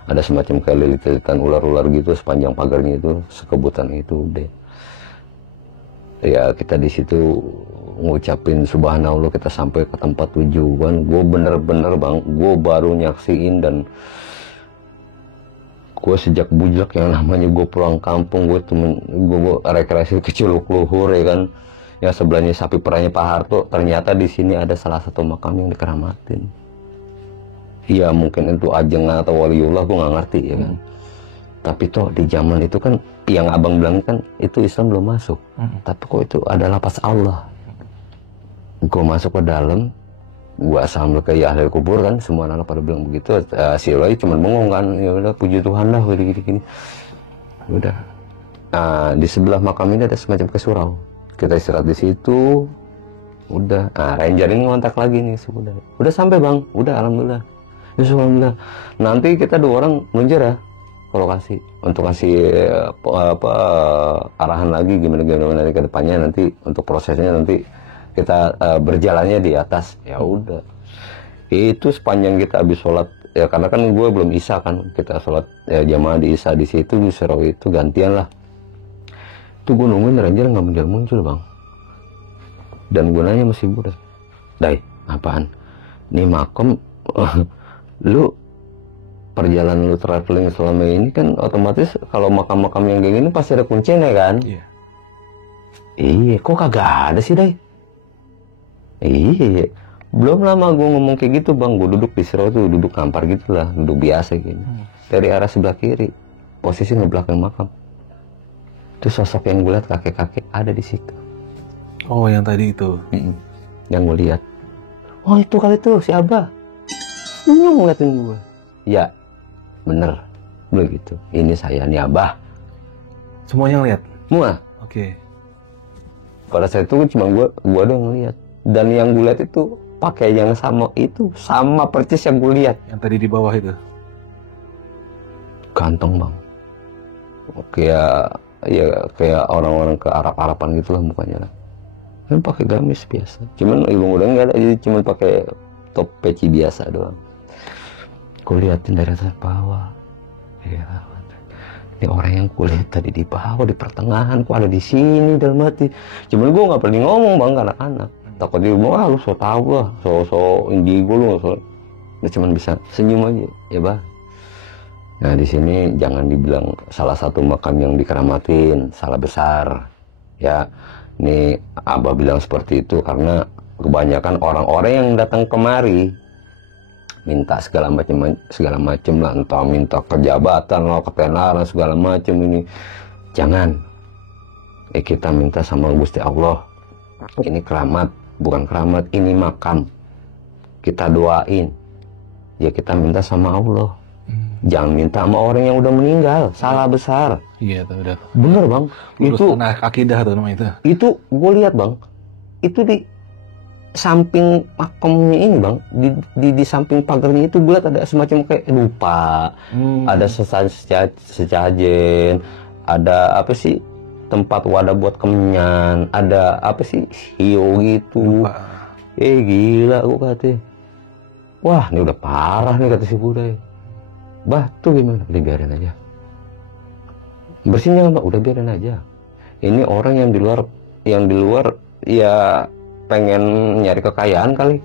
Ada semacam kayak lilit-lilitan ular-ular gitu sepanjang pagarnya itu, sekebutan itu deh. Ya kita di situ ngucapin subhanallah, kita sampai ke tempat tujuan. Gue bener-bener bang, gue baru nyaksiin, dan gue sejak bujak yang namanya gue pulang kampung, gue rekreasi ke Curug Luhur ya kan, yang sebelahnya sapi perahnya Pak Harto. Ternyata di sini ada salah satu makam yang dikeramatin. Ya mungkin itu ajeng atau waliullah, gue nggak ngerti ya kan. Tapi toh di zaman itu kan, yang abang bilang kan itu Islam belum masuk. Tapi kok itu adalah pas Allah. Gue masuk ke dalam, gue assalamualaikum ya ahli kubur kan, semua anak pada bilang begitu. Si Eloy cuma bengong kan, ya udah puji Tuhan lah gini. Udah. Nah, di sebelah makam ini ada semacam kesurau. Kita istirahat di situ. Udah. Nah, ranger ini ngontak lagi nih, udah sampai bang, udah alhamdulillah. Ya, alhamdulillah. Nanti kita 2 orang meluncur ya ke lokasi untuk kasih arahan lagi gimana nanti ke depannya, nanti untuk prosesnya nanti kita berjalannya di atas. Ya udah, itu sepanjang kita habis sholat ya, karena kan gue belum isya kan, kita sholat ya, jamaah di isya di situ di surau itu gantian lah. Tuh gue nungguin ranger nggak muncul bang, dan gue nanya masih budak, Dai apaan nih makam? Lu perjalanan lu traveling selama ini kan otomatis kalau makam-makam yang kayak gini pasti ada kuncinya kan? Iya, kok kagak ada sih Dai? Iya, belum lama gue ngomong kayak gitu bang, gue duduk di surau tuh, duduk kampar gitu lah, duduk biasa gitu. Dari arah sebelah kiri, posisi ngebelakang makam. Itu sosok yang gue lihat, kakek-kakek ada di situ. Oh, yang tadi itu? Yang gue lihat. Oh itu kali tuh si Abah. Senyum ngeliatin gue. Ya, bener. Begitu. Ini saya nih Abah. Semuanya ngeliat? Semua. Oke. Pada saat itu cuma gue doang ngeliat. Dan yang gue lihat itu pakai yang sama itu, sama persis yang gue lihat. Yang tadi di bawah itu? Ganteng bang. Kayak orang-orang ke Arab-Araban gitulah mukanya lah. Kan pakai gamis biasa. Cuman ilmu udah nggak ada, jadi cuma pakai top peci biasa doang. Gue liatin dari atas bawah. Ya, ini orang yang gue lihat tadi di bawah, di pertengahan, kok ada di sini dalam hati. Cuman gue nggak berani ngomong bang, anak-anak. Takut dia ngomong, lu so tau lah, so indigo lu, lu cuman bisa senyum aja, ya bah. Nah di sini jangan dibilang salah satu makam yang dikeramatin, salah besar. Ya, ini Abah bilang seperti itu karena kebanyakan orang-orang yang datang kemari minta segala macam lah, entah minta kejabatan lah, ketenaran segala macam ini. Jangan. Kita minta sama Gusti Allah. Ini keramat, bukan keramat, ini makam. Kita doain. Ya kita minta sama Allah. Jangan minta sama orang yang udah meninggal, salah besar. Iya, tuh udah. Bener bang. Terus itu akidah tuh namanya itu. Itu gue lihat bang. Itu di samping makamnya ini bang, di samping pagarnya itu gue lihat ada semacam kayak lupa, ada sesajen, ada apa sih tempat wadah buat kemenyan, ada apa sih hiu gitu. Lupa. Gila gue katanya. Wah ini udah parah nih kata si Budai. Bah tuh gimana? Udah biarin aja. Bersihnya mbak, udah biarin aja. Ini orang yang di luar ya pengen nyari kekayaan kali,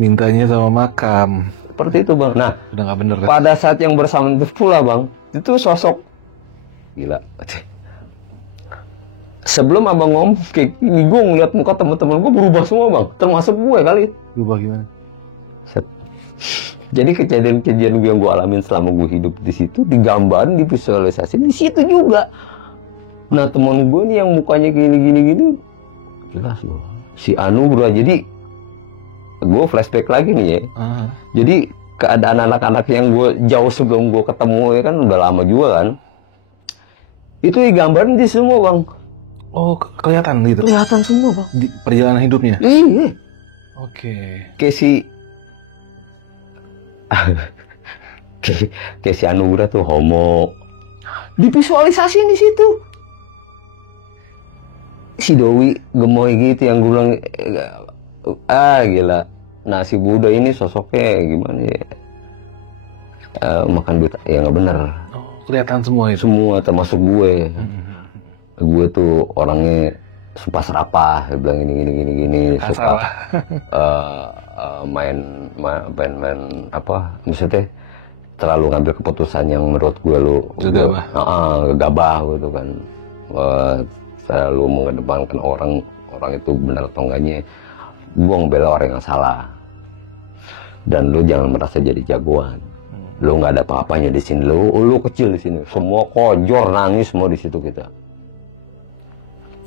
mintanya sama makam seperti itu bang. Nah udah nggak bener kan? Pada saat yang bersamaan itu pula bang, itu sosok gila. Sebelum abang ngomong kayak gini, gue ngeliat muka teman-teman gue berubah semua bang, termasuk gue kali. Berubah gimana? Jadi kejadian-kejadian yang gue alamin selama gue hidup di situ digambarin, divisualisasi di situ juga. Nah teman gue nih yang mukanya gini jelas loh. Si Anu bro, jadi gue flashback lagi nih ya. Jadi keadaan anak-anak yang gue jauh sebelum gue ketemu ya kan, udah lama juga kan. Itu digambarin di semua bang. Oh kelihatan gitu? Kelihatan semua bang. Di perjalanan hidupnya? Iya. Oke. Kayak kayak si Anugrah tuh homo, divisualisasiin di situ. Si Dowi gemoy gitu yang gue bilang, gila. Nah si Buddha ini sosoknya gimana ya? Makan duit ya nggak bener. Oh, kelihatan semua itu. Semua termasuk gue. Gue tuh orangnya sumpah serapah, dia bilang gini, Gak suka salah. main apa, maksudnya terlalu ngambil keputusan yang menurut gue gegabah gitu kan. Selalu mengedepankan orang itu benar atau enggaknya. Gue ngebela orang yang salah. Dan lu jangan merasa jadi jagoan. Lu nggak ada apa-apanya di sini. Lu kecil di sini. Semua kojor, nangis semua di situ kita.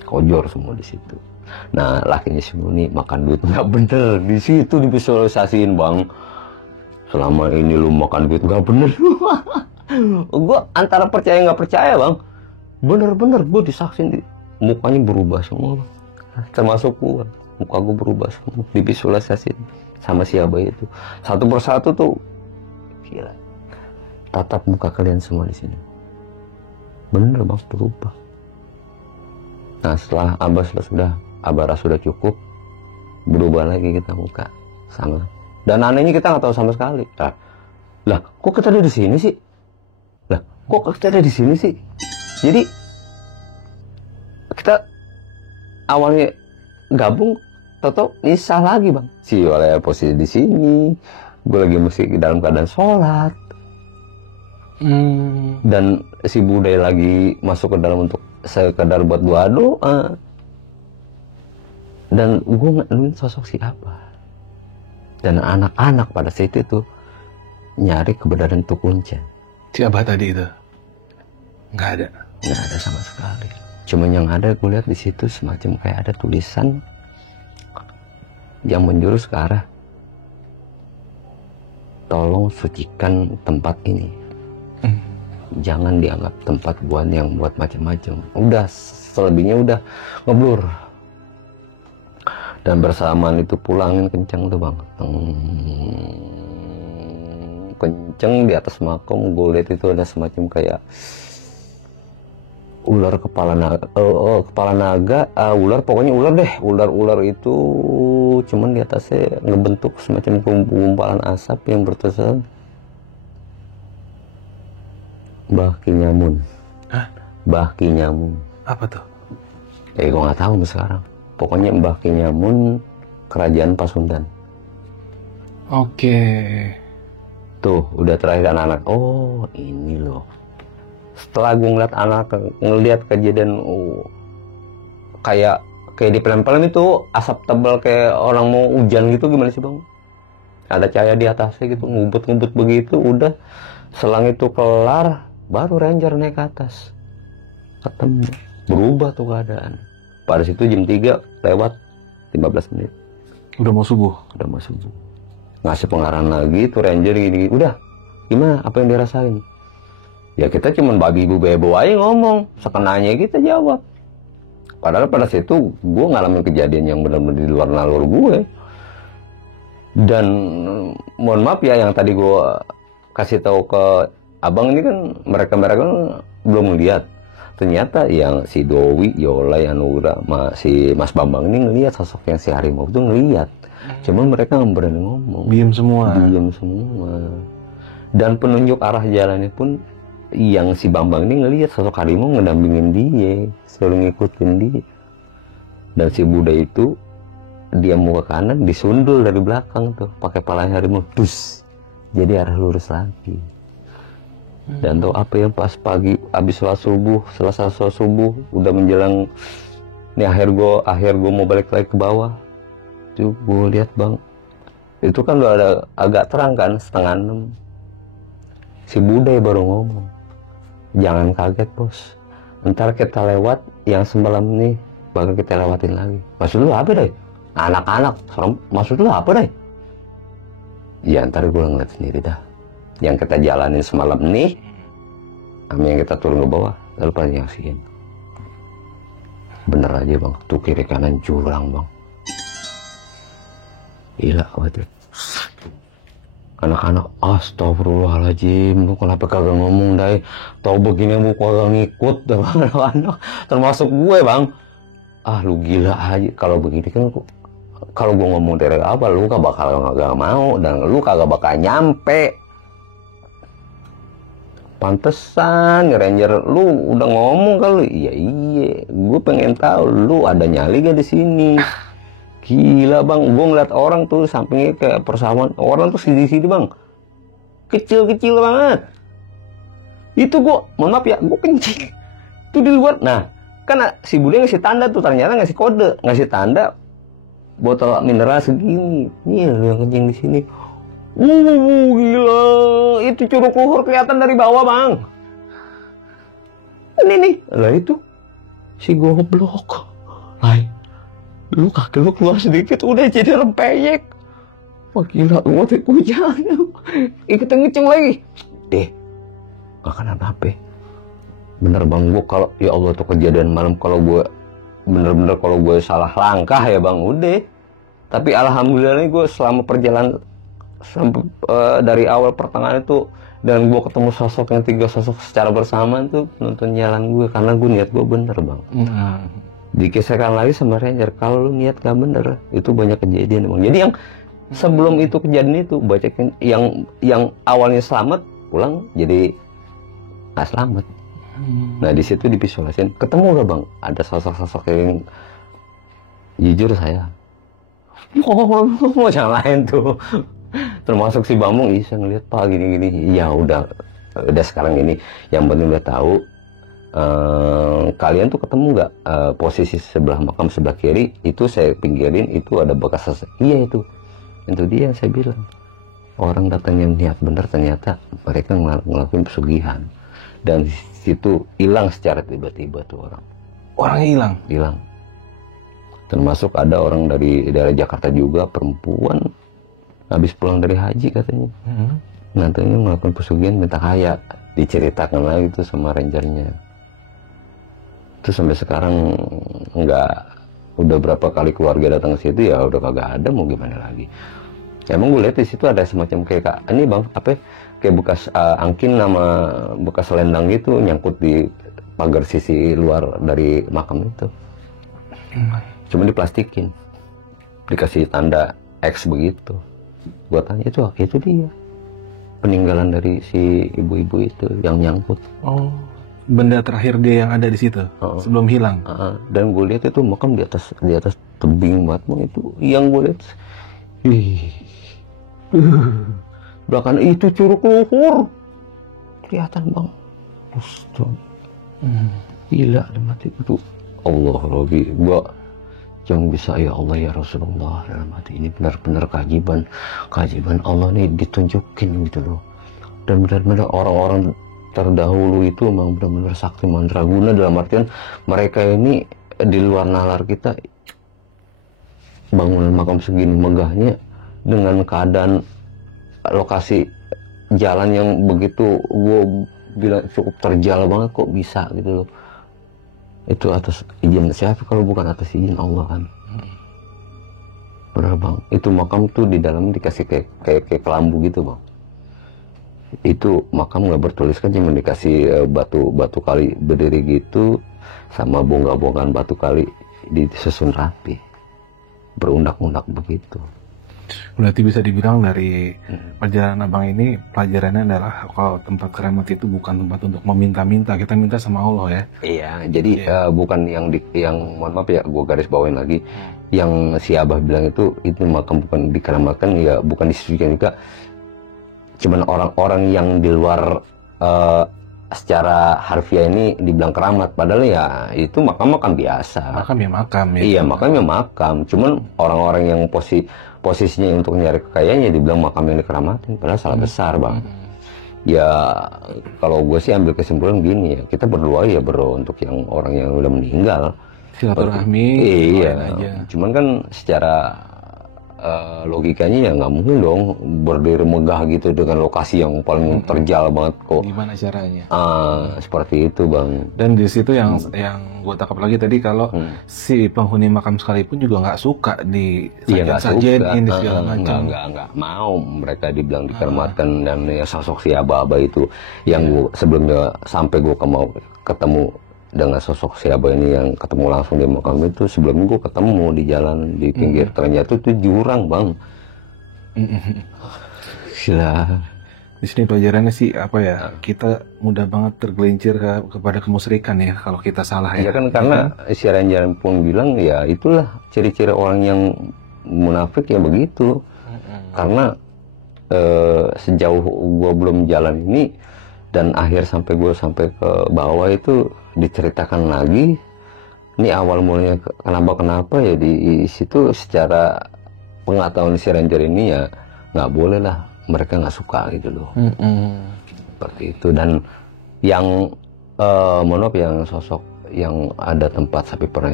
Kojor semua di situ. Nah, lakinya si Muni makan duit nggak bener. Di situ divisualisasiin, Bang. Selama ini lu makan duit nggak bener. Gue antara percaya nggak percaya, Bang. Bener-bener gue disaksin, mukanya berubah semua, Bang. Termasuk gue. Muka gue berubah semua. Divisualisasiin sama si Abah itu. Satu persatu tuh, gila. Tatap muka kalian semua di sini. Bener, Bang, berubah. Nah setelah Abara sudah cukup, berubah lagi kita muka sama. Dan anehnya kita nggak tahu sama sekali. Lah, kok kita ada di sini sih? Lah, kok kita ada di sini sih? Jadi kita awalnya gabung, tahu nisah lagi, Bang. Si oleh posisi di sini, gue lagi mesti dalam keadaan sholat. Dan si Budaya lagi masuk ke dalam untuk sekedar buat doa. Dan gue nggak sosok siapa. Dan anak-anak pada saat itu nyari keberadaan Tukunca. Si Abah tadi itu nggak ada. Nggak ada sama sekali. Cuman yang ada gue lihat di situ semacam kayak ada tulisan yang menjurus ke arah tolong sucikan tempat ini. Jangan dianggap tempat yang buat macam-macam. Udah selebihnya udah ngeblur. Dan bersamaan itu pulangin kenceng tuh, Bang. Kenceng di atas makom. Gue lihat itu ada semacam kayak ular kepala naga, ular, pokoknya ular deh. Ular itu cuman di atasnya ngebentuk semacam gumpalan asap yang bertulisan Mbah Kinyamun. Hah? Mbah Kinyamun. Apa tuh? Gue nggak tahu sekarang. Pokoknya Mbah Kinyamun kerajaan Pasundan. Oke. Tuh, udah terakhir anak-anak. Oh, ini loh. Setelah gue ngeliat kejadian kayak di film-film itu asap tebal kayak orang mau hujan gitu, gimana sih, Bang? Ada cahaya di atasnya gitu, ngubut-ngubut begitu, udah selang itu kelar, baru Ranger naik ke atas. Ketemu, berubah tuh keadaan. Pada situ jam 3 lewat 15 menit. Udah mau subuh. Ngasih pengarahan lagi tuh Ranger gini. Udah, gimana? Apa yang dirasain? Ya kita cuman babi ibu bebo aja ngomong. Sekenanya kita jawab. Padahal pada situ gue ngalamin kejadian yang benar-benar di luar nalur gue. Dan mohon maaf ya, yang tadi gue kasih tahu ke abang ini kan mereka belum melihat. Ternyata yang si Dowi, Yola, Anugrah, si Mas Bambang ini ngelihat sosok yang si harimau itu ngelihat. Cuman mereka nggak berani ngomong. Diam semua. Dan penunjuk arah jalannya pun yang si Bambang ini ngelihat sosok harimau ngedampingin dia, selalu ngikutin dia. Dan si Buddha itu dia muka kanan disundul dari belakang tuh pakai palanya harimau, dus. Jadi arah lurus lagi. Dan tuh apa yang pas pagi habis selesai sholat subuh udah menjelang nih akhir gue mau balik lagi ke bawah. Tuh gue lihat, Bang, itu kan udah ada agak terang kan, 5:30. Si Buddha baru ngomong, jangan kaget, Bos, ntar kita lewat yang semalam nih bakal kita lewatin lagi. Maksud lu apa deh? Anak-anak, maksud lu apa deh? Ya ntar gue ngeliat sendiri dah. Yang kita jalanin semalam nih sama yang kita turun ke bawah, lalu pada nyaksiin. Bener aja, Bang, tuh kiri kanan jurang, Bang. Gila, waduh. Anak-anak, astagfirullahaladzim, lu kenapa kagak ngomong, Dai? Tahu begini lu kagak ngikut, anak-anak, termasuk gue, Bang. Ah, lu gila aja. Kalau begini kan, kalau gue ngomong dari awal, lu gak mau, dan lu kagak bakal nyampe. Pantesan, Ranger, lu udah ngomong kan lu? Iya, gue pengen tahu lu ada nyali gak di sini. Gila, Bang, gue ngeliat orang tuh sampingnya kayak persamaan, orang tuh sini-sini, Bang, kecil-kecil banget. Itu gue, mohon maaf ya, gue kencing itu di luar. Nah, kan si Bude ngasih tanda tuh, ternyata ngasih kode, ngasih tanda botol mineral segini. Nih lu yang kencing di sini. Gila, itu curug luhur kelihatan dari bawah, Bang. Ini nih, lah itu si goblok. Hai, lu kaki lu keluar sedikit udah jadi rempeyek. Wah gila, gua tuh hujan. Ikut ngeceng lagi. Deh, gak kena apa. Bener, Bang, gua kalau ya Allah tuh kejadian malam, kalau gua bener-bener kalau gue salah langkah ya, Bang, udah. Tapi alhamdulillah gue selama perjalanan sampai dari awal pertengahan itu, dan gue ketemu sosok yang 3 sosok secara bersamaan tuh nonton jalan gue, karena gue niat gue bener, Bang. Dikisahkan lagi sama Ranger, kalau lu niat gak bener itu banyak kejadian, Bang. Jadi yang sebelum itu kejadian itu banyak yang awalnya selamat pulang jadi nggak selamat. Nah di situ divisualisasiin, ketemu gak, Bang, ada sosok-sosok yang jujur saya mau lain tuh. Termasuk si Bambung, saya ngeliat Pak gini-gini. Ya udah sekarang ini yang penting udah tahu. Kalian tuh ketemu nggak posisi sebelah makam sebelah kiri itu saya pinggirin, itu ada bekas iya itu dia. Saya bilang orang datang yang niat bener, ternyata mereka ngelakuin pesugihan, dan situ hilang secara tiba-tiba tuh orangnya hilang. Termasuk ada orang dari daerah Jakarta juga, perempuan, habis pulang dari haji katanya. Nantinya melakukan pesugihan minta kaya. Diceritakan lagi tuh sama rangernya. Terus sampai sekarang udah berapa kali keluarga datang ke situ, ya udah kagak ada, mau gimana lagi. Emang gue lihat di situ ada semacam kayak ini, Bang, kayak bekas angkin sama bekas selendang gitu nyangkut di pagar sisi luar dari makam itu. Cuma diplastikin, dikasih tanda X begitu. Gua tanya, itu dia peninggalan dari si ibu-ibu itu yang nyangkut. Oh, benda terakhir dia yang ada di situ sebelum hilang. Dan gue lihat itu makam di atas tebing banget, Bang. Itu yang gue lihat. Belakang itu curug luhur kelihatan, Bang. Gila, ada mati itu. Allah Rabbi, gua yang bisa, ya Allah ya Rasulullah, dalam hati ini benar-benar keajaiban Allah nih ditunjukin gitu loh. Dan benar-benar orang-orang terdahulu itu memang benar-benar sakti mandraguna, dalam artian mereka ini di luar nalar kita. Bangunan makam segini megahnya dengan keadaan lokasi jalan yang begitu gue bilang cukup terjal banget, kok bisa gitu loh. Itu atas izin siapa kalau bukan atas izin Allah kan. Bener, Bang, itu makam tuh di dalam dikasih kayak kelambu gitu, Bang. Itu makam nggak bertuliskan, cuma dikasih batu kali berdiri gitu sama bongkar-bongkar batu kali disusun rapi, berundak-undak begitu. Berarti bisa dibilang dari perjalanan Abang ini, pelajarannya adalah kalau tempat keramat itu bukan tempat untuk meminta-minta, kita minta sama Allah ya. Iya, jadi bukan yang mohon maaf ya, gue garis bawain lagi, yang si Abah bilang itu makam bukan dikeramatkan, ya bukan disucikan juga. Cuman orang-orang yang di luar secara harfiah ini dibilang keramat, padahal ya itu makam biasa. Makam ya makam ya. Iya, makamnya makam. Cuman orang-orang yang posisinya untuk nyari kekayaannya dibilang makam yang dikeramatin, padahal salah besar, Bang. Ya kalau gue sih ambil kesimpulan gini ya, kita berdoa ya bro untuk yang orang yang udah meninggal. Silaturahmi. Iya. Cuman kan secara logikanya ya nggak mungkin dong berdiri megah gitu dengan lokasi yang paling terjal banget kok. Gimana caranya? Seperti itu bang. Dan di situ yang gue tangkap lagi tadi kalau si penghuni makam sekalipun juga nggak suka di Iya nggak suka. sajian ini segala macam. Nggak mau mereka dibilang dikeramatkan dan ya sosok si Aba-Aba itu yang gua sebelumnya sampai gue mau ketemu dengan sosok si Aba ini yang ketemu langsung di makam itu, sebelumnya gue ketemu di jalan di pinggir ternyata itu jurang bang. Gila. Di sini pelajarannya sih apa ya, kita mudah banget tergelincir kepada kemusyrikan ya kalau kita salah Ya kan karena si Ranger pun bilang ya itulah ciri-ciri orang yang munafik ya begitu. Karena sejauh gue belum jalan ini dan akhir sampai gue sampai ke bawah itu diceritakan lagi. Ini awal mulanya kenapa ya di situ secara pengetahuan si Ranger ini ya nggak boleh lah, mereka nggak suka gitu loh. Seperti itu. Dan yang mohon maaf yang sosok yang ada tempat sapi perah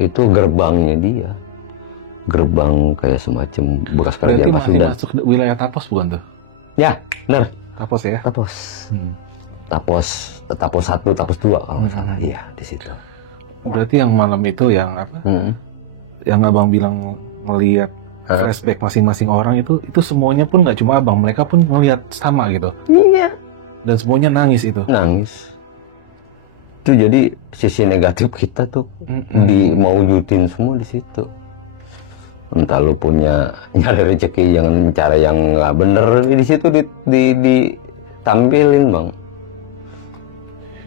itu gerbangnya dia, gerbang kayak semacam bekas kerajaan Pasundan. Masuk wilayah Tapos bukan tuh? Ya benar. Tapos ya. Tapos 1, Tapos 2 kalau nggak salah. Iya di situ. Berarti yang malam itu yang apa? Yang abang bilang ngelihat flashback masing-masing orang itu semuanya pun nggak cuma abang, mereka pun ngelihat sama gitu. Iya. Dan semuanya nangis itu. Nangis. Itu jadi sisi negatif kita tuh dimawujudin semua di situ. Entah lu punya nyari rezeki dengan cara yang nggak bener, di situ ditampilin bang.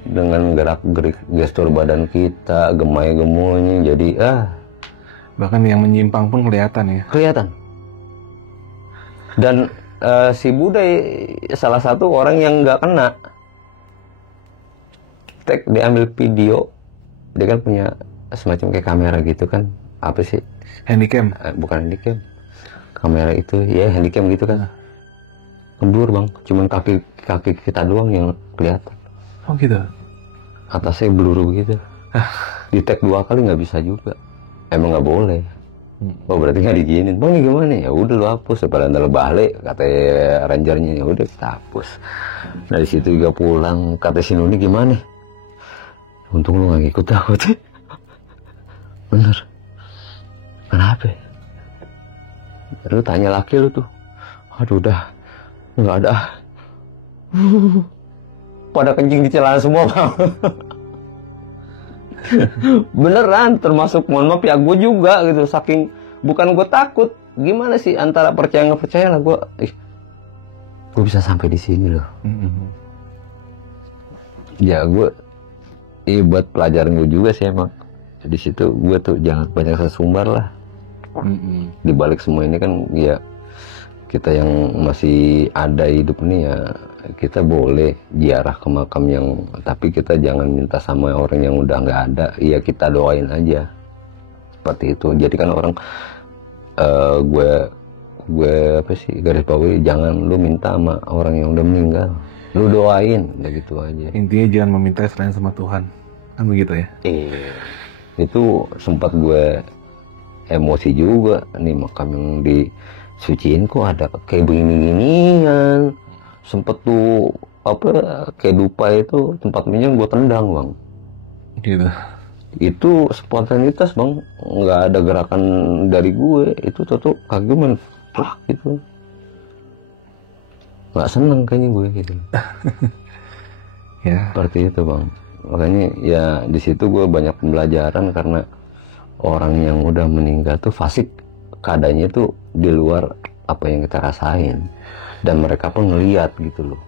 Dengan gerak-gerik gestur badan kita, gemay-gemunya, jadi bahkan yang menyimpang pun kelihatan ya. Kelihatan. Dan si Buddha salah satu orang yang nggak kena. Diambil video, dia kan punya semacam kayak kamera gitu kan, apa sih? Handycam? Bukan handycam, kamera itu ya handycam gitu kan. Kendur bang, cuman kaki kita doang yang kelihatan. Oh gitu. Atasnya blur begitu. Di tag 2 kali nggak bisa juga. Emang nggak boleh. Oh berarti nggak diginin. Bang ini gimana? Ya udah lu hapus. Daripada ntar lu balik, kata rangernya. Ya udah kita hapus. Dari situ juga pulang. Kata si Nuni gimana? Untung lu nggak ngikut aku tuh. Bener. Kenapa? Lu tanya laki lu tuh. Aduh udah nggak ada. Pada kencing di celana semua bang. Beneran, termasuk mohon maaf ya gue juga gitu. Saking bukan gue takut, gimana sih antara percaya nggak percaya lah gue. Gue bisa sampai di sini loh. Ya gue, buat pelajaran gue juga sih emang. Di situ gue tuh jangan banyak sesumbar lah. Di balik semua ini kan ya kita yang masih ada hidup nih ya. Kita boleh ziarah ke makam yang, tapi kita jangan minta sama orang yang udah nggak ada. Iya kita doain aja seperti itu. Jadi kan orang gue apa sih garis bawahi, jangan lu minta sama orang yang udah meninggal, lu doain, udah gitu aja. Intinya jangan meminta selain sama Tuhan, kan begitu ya? Iya. Itu sempat gue emosi juga nih, makam yang disuciin kok ada kayak begini-ginian. Sempet tuh apa kayak dupa itu tempat minyak gue tendang bang. Gitu. Itu spontanitas bang, nggak ada gerakan dari gue. Itu tuh kaki gue main plak gitu. Nggak seneng kayaknya gue gitu. Ya. Seperti itu bang. Makanya ya di situ gue banyak pembelajaran karena orang yang udah meninggal tuh fasik keadaannya tuh di luar apa yang kita rasain. Dan mereka pun ngeliat gitu loh.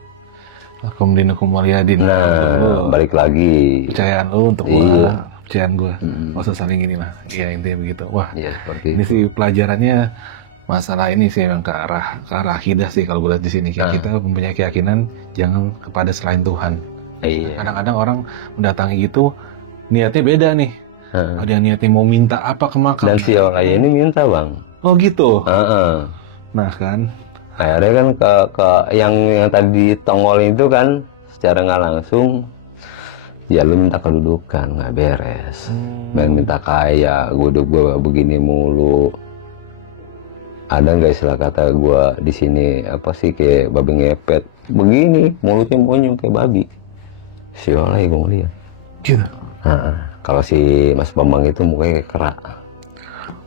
Akum dinukum waliyadin. Nah, balik lagi. Kepercayaan lu untuk gua, kepercayaan gua. Nggak usah saling inilah. Iya intinya begitu. Wah, ya, seperti ini sih pelajarannya masalah ini sih yang ke arah akidah sih kalau gue lihat di sini. Kita mempunyai keyakinan jangan kepada selain Tuhan. Iya. Kadang-kadang orang mendatangi gitu niatnya beda nih. Ada yang niatnya mau minta apa ke makam. Dan si orang ini minta bang. Oh gitu. Nah kan. Akhirnya kan ke yang tadi ditongolin itu kan secara nggak langsung ya lu minta kedudukan nggak beres, main minta kaya, gue begini mulu. ada nggak istilah kata gue di sini apa sih kayak babi ngepet begini, mulutnya monyong kayak babi. Siolai gue ngeliat. Gitu. Kalau si Mas Bambang itu mukanya kayak kera.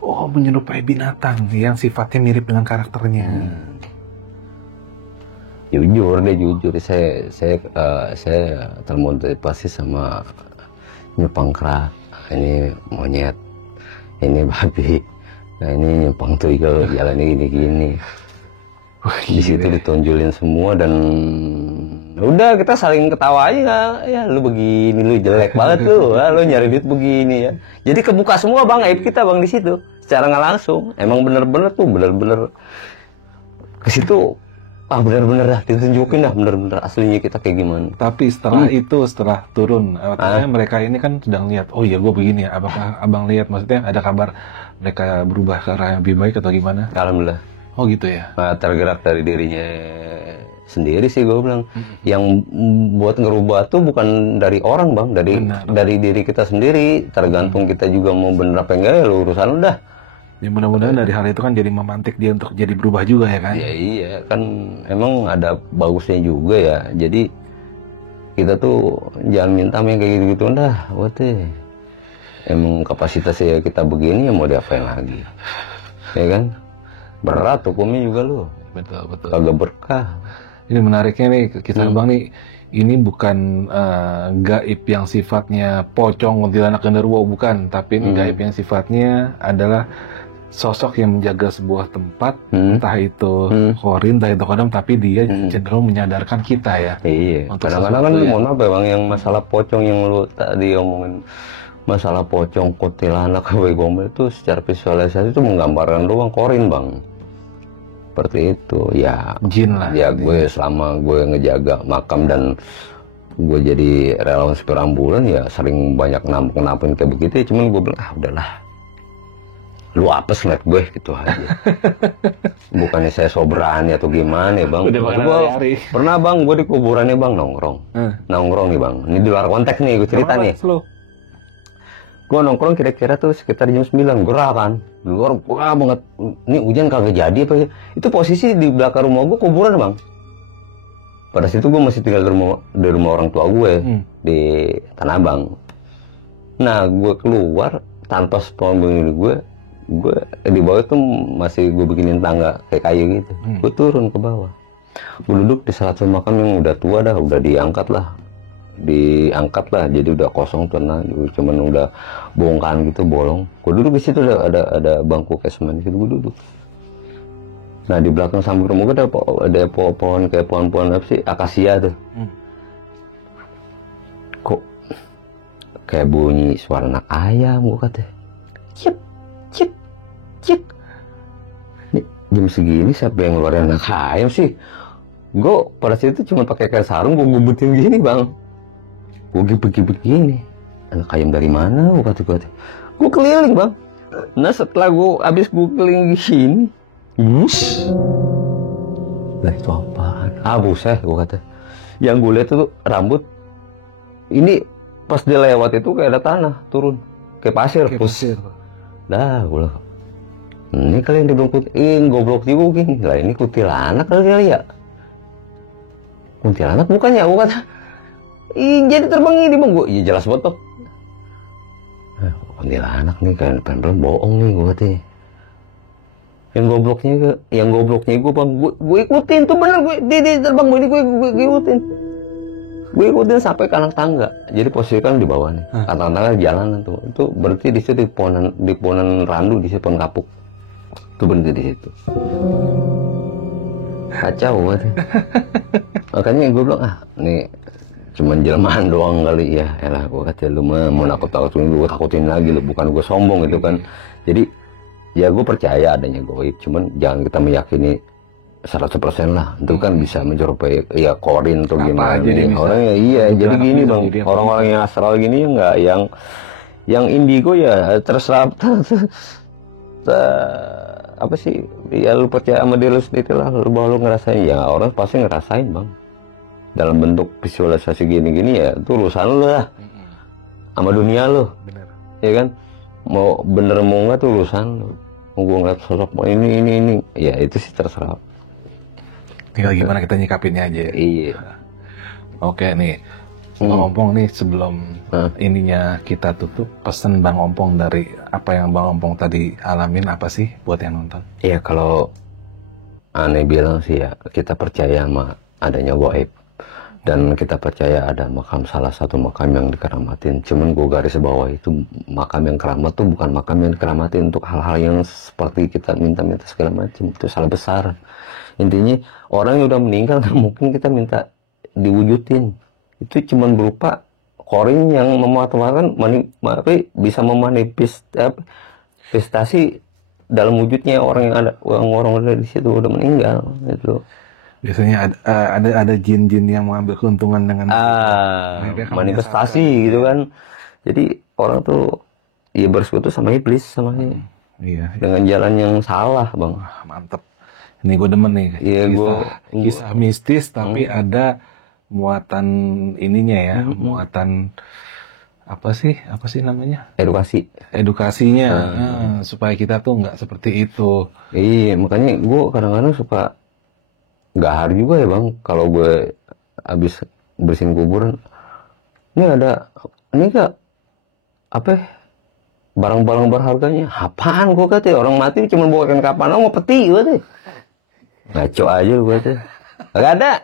Oh, menyerupai binatang yang sifatnya mirip dengan karakternya. Jujur deh, jujur saya termotivasi sama nyepang kera. Ini monyet, ini babi, nah ini nyepang tuyul, jalannya gini-gini. Di situ ditonjolin semua dan udah kita saling ketawa aja, ya lu begini, lu jelek banget lu, lu nyari duit begini ya. Jadi kebuka semua bang, aib kita bang di situ, secara nggak langsung. Emang bener-bener ke situ, bener-bener dah ditunjukin dah bener-bener aslinya kita kayak gimana. Tapi setelah itu, setelah turun, katanya mereka ini kan sedang lihat, oh iya gue begini ya, apakah abang lihat, maksudnya ada kabar mereka berubah ke arah yang lebih baik atau gimana? Alhamdulillah. Oh gitu ya? Tergerak dari dirinya sendiri sih gue bilang. Yang buat ngerubah tuh bukan dari orang bang, dari diri kita sendiri. Tergantung kita juga mau bener apa enggak, ya lu urusan udah. Ya mudah-mudahan dari hal itu kan jadi memantik dia untuk jadi berubah juga ya kan? Ya iya kan emang ada bagusnya juga ya. Jadi kita tuh jangan minta yang kayak gitu-gitu dah. Emang kapasitasnya kita begini ya mau diapain lagi, ya kan? Berat hukumnya juga lu. Betul. Kagak berkah. Ini menariknya nih kisah abang nih. Ini bukan gaib yang sifatnya pocong, kuntilanak, genderuwo, bukan. Tapi ini gaib yang sifatnya adalah sosok yang menjaga sebuah tempat, entah itu korin, entah itu kodam, tapi dia cenderung menyadarkan kita ya. Iya. Kadang-kadang kan mohon maaf ya bang, yang masalah pocong yang lu tadi omongin, masalah pocong, kuntilanak, gombel itu secara visualisasi itu menggambarkan doang korin bang. Seperti itu ya. Jin lah. Ya gue selama gue ngejaga makam dan gue jadi relawan supir ambulan ya sering banyak nampin kayak begitu ya, cuman gue bilang udahlah. Lu apes ngeliat gue gitu aja. Bukannya saya so berani atau gimana ya bang. Pernah bang gue di kuburannya bang nongkrong nih bang. Ini di luar konteks nih gue cerita nih. Gue nongkrong kira-kira tuh sekitar jam 9, gerah kan. Di luar gerah banget. Ini hujan kagak jadi apa ya. Itu posisi di belakang rumah gue kuburan bang. Pada situ gue masih tinggal di rumah orang tua gue di Tanah Abang. Nah gue keluar tanpa sepengetahuan gue di bawah tuh masih gue bikinin tangga kayak kayu gitu. Gue turun ke bawah. Gue duduk di salah satu makam yang udah tua dah, udah diangkat lah, jadi udah kosong tuh, cuman udah bongkahan gitu, bolong. Gue duduk di situ ada bangku kayak semen gitu, gue duduk. Nah di belakang samping rumah gue ada pohon kayak pohon apa sih, akasia tuh. Kok kayak bunyi suara anak ayam, gue kata. Cip. Nih jam segini siapa yang ngeluarin anak ayam sih? Gue pada situ cuma pakai kain sarung, gue gubutin gini bang. Gue begini, anak ayam dari mana? Gue keliling bang. Nah setelah abis gue keliling gini, lah itu apaan? Buset, gue kata. Yang gue lihat tuh rambut. Ini pas dia lewat itu kayak ada tanah turun, kayak pasir. Dah, gue bilang, ini kalian dibilang goblok juga gini. Lah ini kuntilanak kali ya. Kuntilanak bukannya, gue kata. Jadi terbang ini bang, gue jelas banget bang. Kuntilanak nih kan, pengen bohong nih gue katanya. Yang gobloknya gue bang, gue ikutin tuh bener, dia terbang gue ikutin. Gue ikutin sampai ke anak tangga. Jadi posisi kan di bawah nih, anak tangga jalanan tuh. Itu berarti di situ di pohonan randu, di situ pohon kapuk. Tuh berhenti di situ. Kacau banget. Makanya gue bilang nih cuman jelmaan doang kali ya. Elah gue kata lu mau nakut-nakutin gue, takutin lagi lu, bukan gue sombong gitu kan. Jadi ya gue percaya adanya goib, cuman jangan kita meyakini 100% lah. Itu kan bisa menyerupai ya korin atau gimana. Orangnya iya, jadi gini bang, orang-orang yang astral gini nggak yang indigo ya terserah apa sih, ya lu percaya sama diri lu sendiri lah, lu bahwa lu ngerasain, ya orang pasti ngerasain bang dalam bentuk visualisasi gini-gini, ya itu urusan lu lah sama dunia lu. Bener. Ya kan, mau bener mau nggak tuh urusan lu. gue ngeliat sosok ini, ya itu sih terserah. Tinggal gimana kita nyikapinnya aja ya. Iya. Oke nih, Bang Ompong nih sebelum ininya kita tutup, pesan Bang Ompong dari apa yang Bang Ompong tadi alamin apa sih buat yang nonton? Iya, kalau aneh bilang sih ya, kita percaya sama adanya gaib. Dan kita percaya ada makam, salah satu makam yang dikeramatin. Cuman gue garis bawah itu makam yang keramat tuh bukan makam yang dikeramatin untuk hal-hal yang seperti kita minta-minta segala macam. Itu salah besar. Intinya orang yang udah meninggal nggak mungkin kita minta diwujudin. Itu cuman berupa korin yang memuat-muatkan bisa memanifestasi dalam wujudnya orang yang ada, orang di situ udah meninggal itu. Biasanya ada jin-jin yang mengambil keuntungan dengan manifestasi gitu kan. Jadi orang tuh ya bersekutu sama iblis sama Iya. dengan jalan yang salah, Bang. Wah, mantep. Ini gue demen nih. Iya, kisah mistis tapi ada muatan ininya ya, muatan apa sih namanya? Edukasinya. Supaya kita tuh nggak seperti itu. Iya, makanya gue kadang-kadang suka gahar juga ya, Bang, kalau gue habis bersihin kuburan. Ini kak apa ya, barang-barang berharganya. Apaan gue kata, orang mati cuma bawakan kapan mau peti gue teh. Ngaco aja gue teh. Gak ada.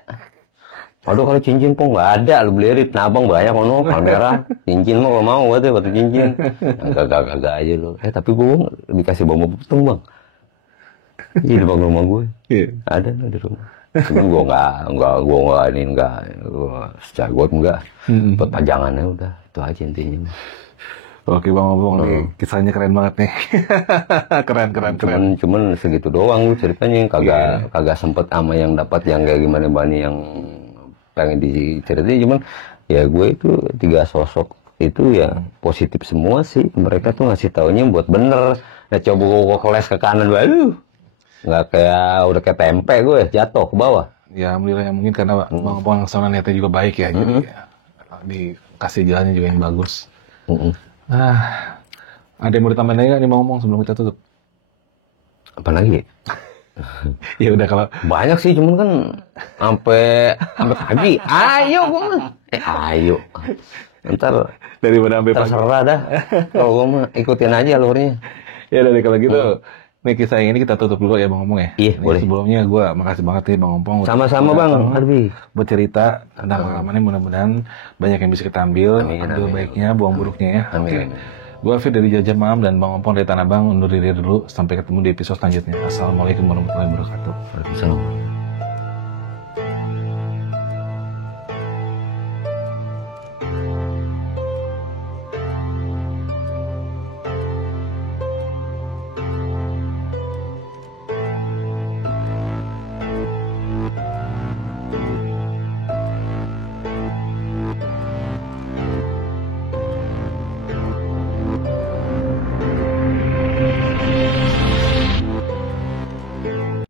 Aduh, kalau cincin pun gak ada, lu beli di Tanah Abang banyak kono, Palmera. Cincin mah gak mau gue teh, batu cincin. Gak aja lu. Tapi gue dikasih bambu petung, Bang. Iya, di bawah rumah gue. Ada di rumah. Cuman gue nggak secara gue enggak. Buat pajangannya udah, itu aja intinya. Oke, Bang Ompong nih, kisahnya keren banget nih. keren. Cuman segitu doang ceritanya, kagak sempet sama yang dapat yang kayak gimana bani yang pengen diceritain. Cuman ya gue itu 3 sosok itu ya positif semua sih. Mereka tuh ngasih taunya buat bener. Ya coba gue keles ke kanan, waduh, nggak udah kayak tempe gue jatuh ke bawah. Ya alhamdulillah, ya mungkin karena Bang Ompong sama niatnya juga baik ya, jadi dikasih jalannya juga yang bagus. Ada yang mau ditambahin lagi nggak nih Bang Ompong sebelum kita tutup? Apa lagi? Ya udah, kalau banyak sih, cuman kan sampai pagi. Ayo gue mah. Ayo. Ntar daripada sampai pagi. Terserah dah. Kalau gue mah ikutin aja alurnya. Ya udah, kalau gitu. Nih kisah yang ini kita tutup dulu ya Bang Ompong ya. Iya, boleh. Sebelumnya gue makasih banget nih Bang Ompong. Sama-sama Bang Arbi. Buat cerita tentang pengalamannya, mudah-mudahan banyak yang bisa kita ambil. Ambil baiknya, buang buruknya ya. Amin. Gue Alfie dari Jajah Malam dan Bang Ompong dari Tanah Abang undur diri dulu. Sampai ketemu di episode selanjutnya. Assalamualaikum warahmatullahi wabarakatuh. Waalaikumsalam.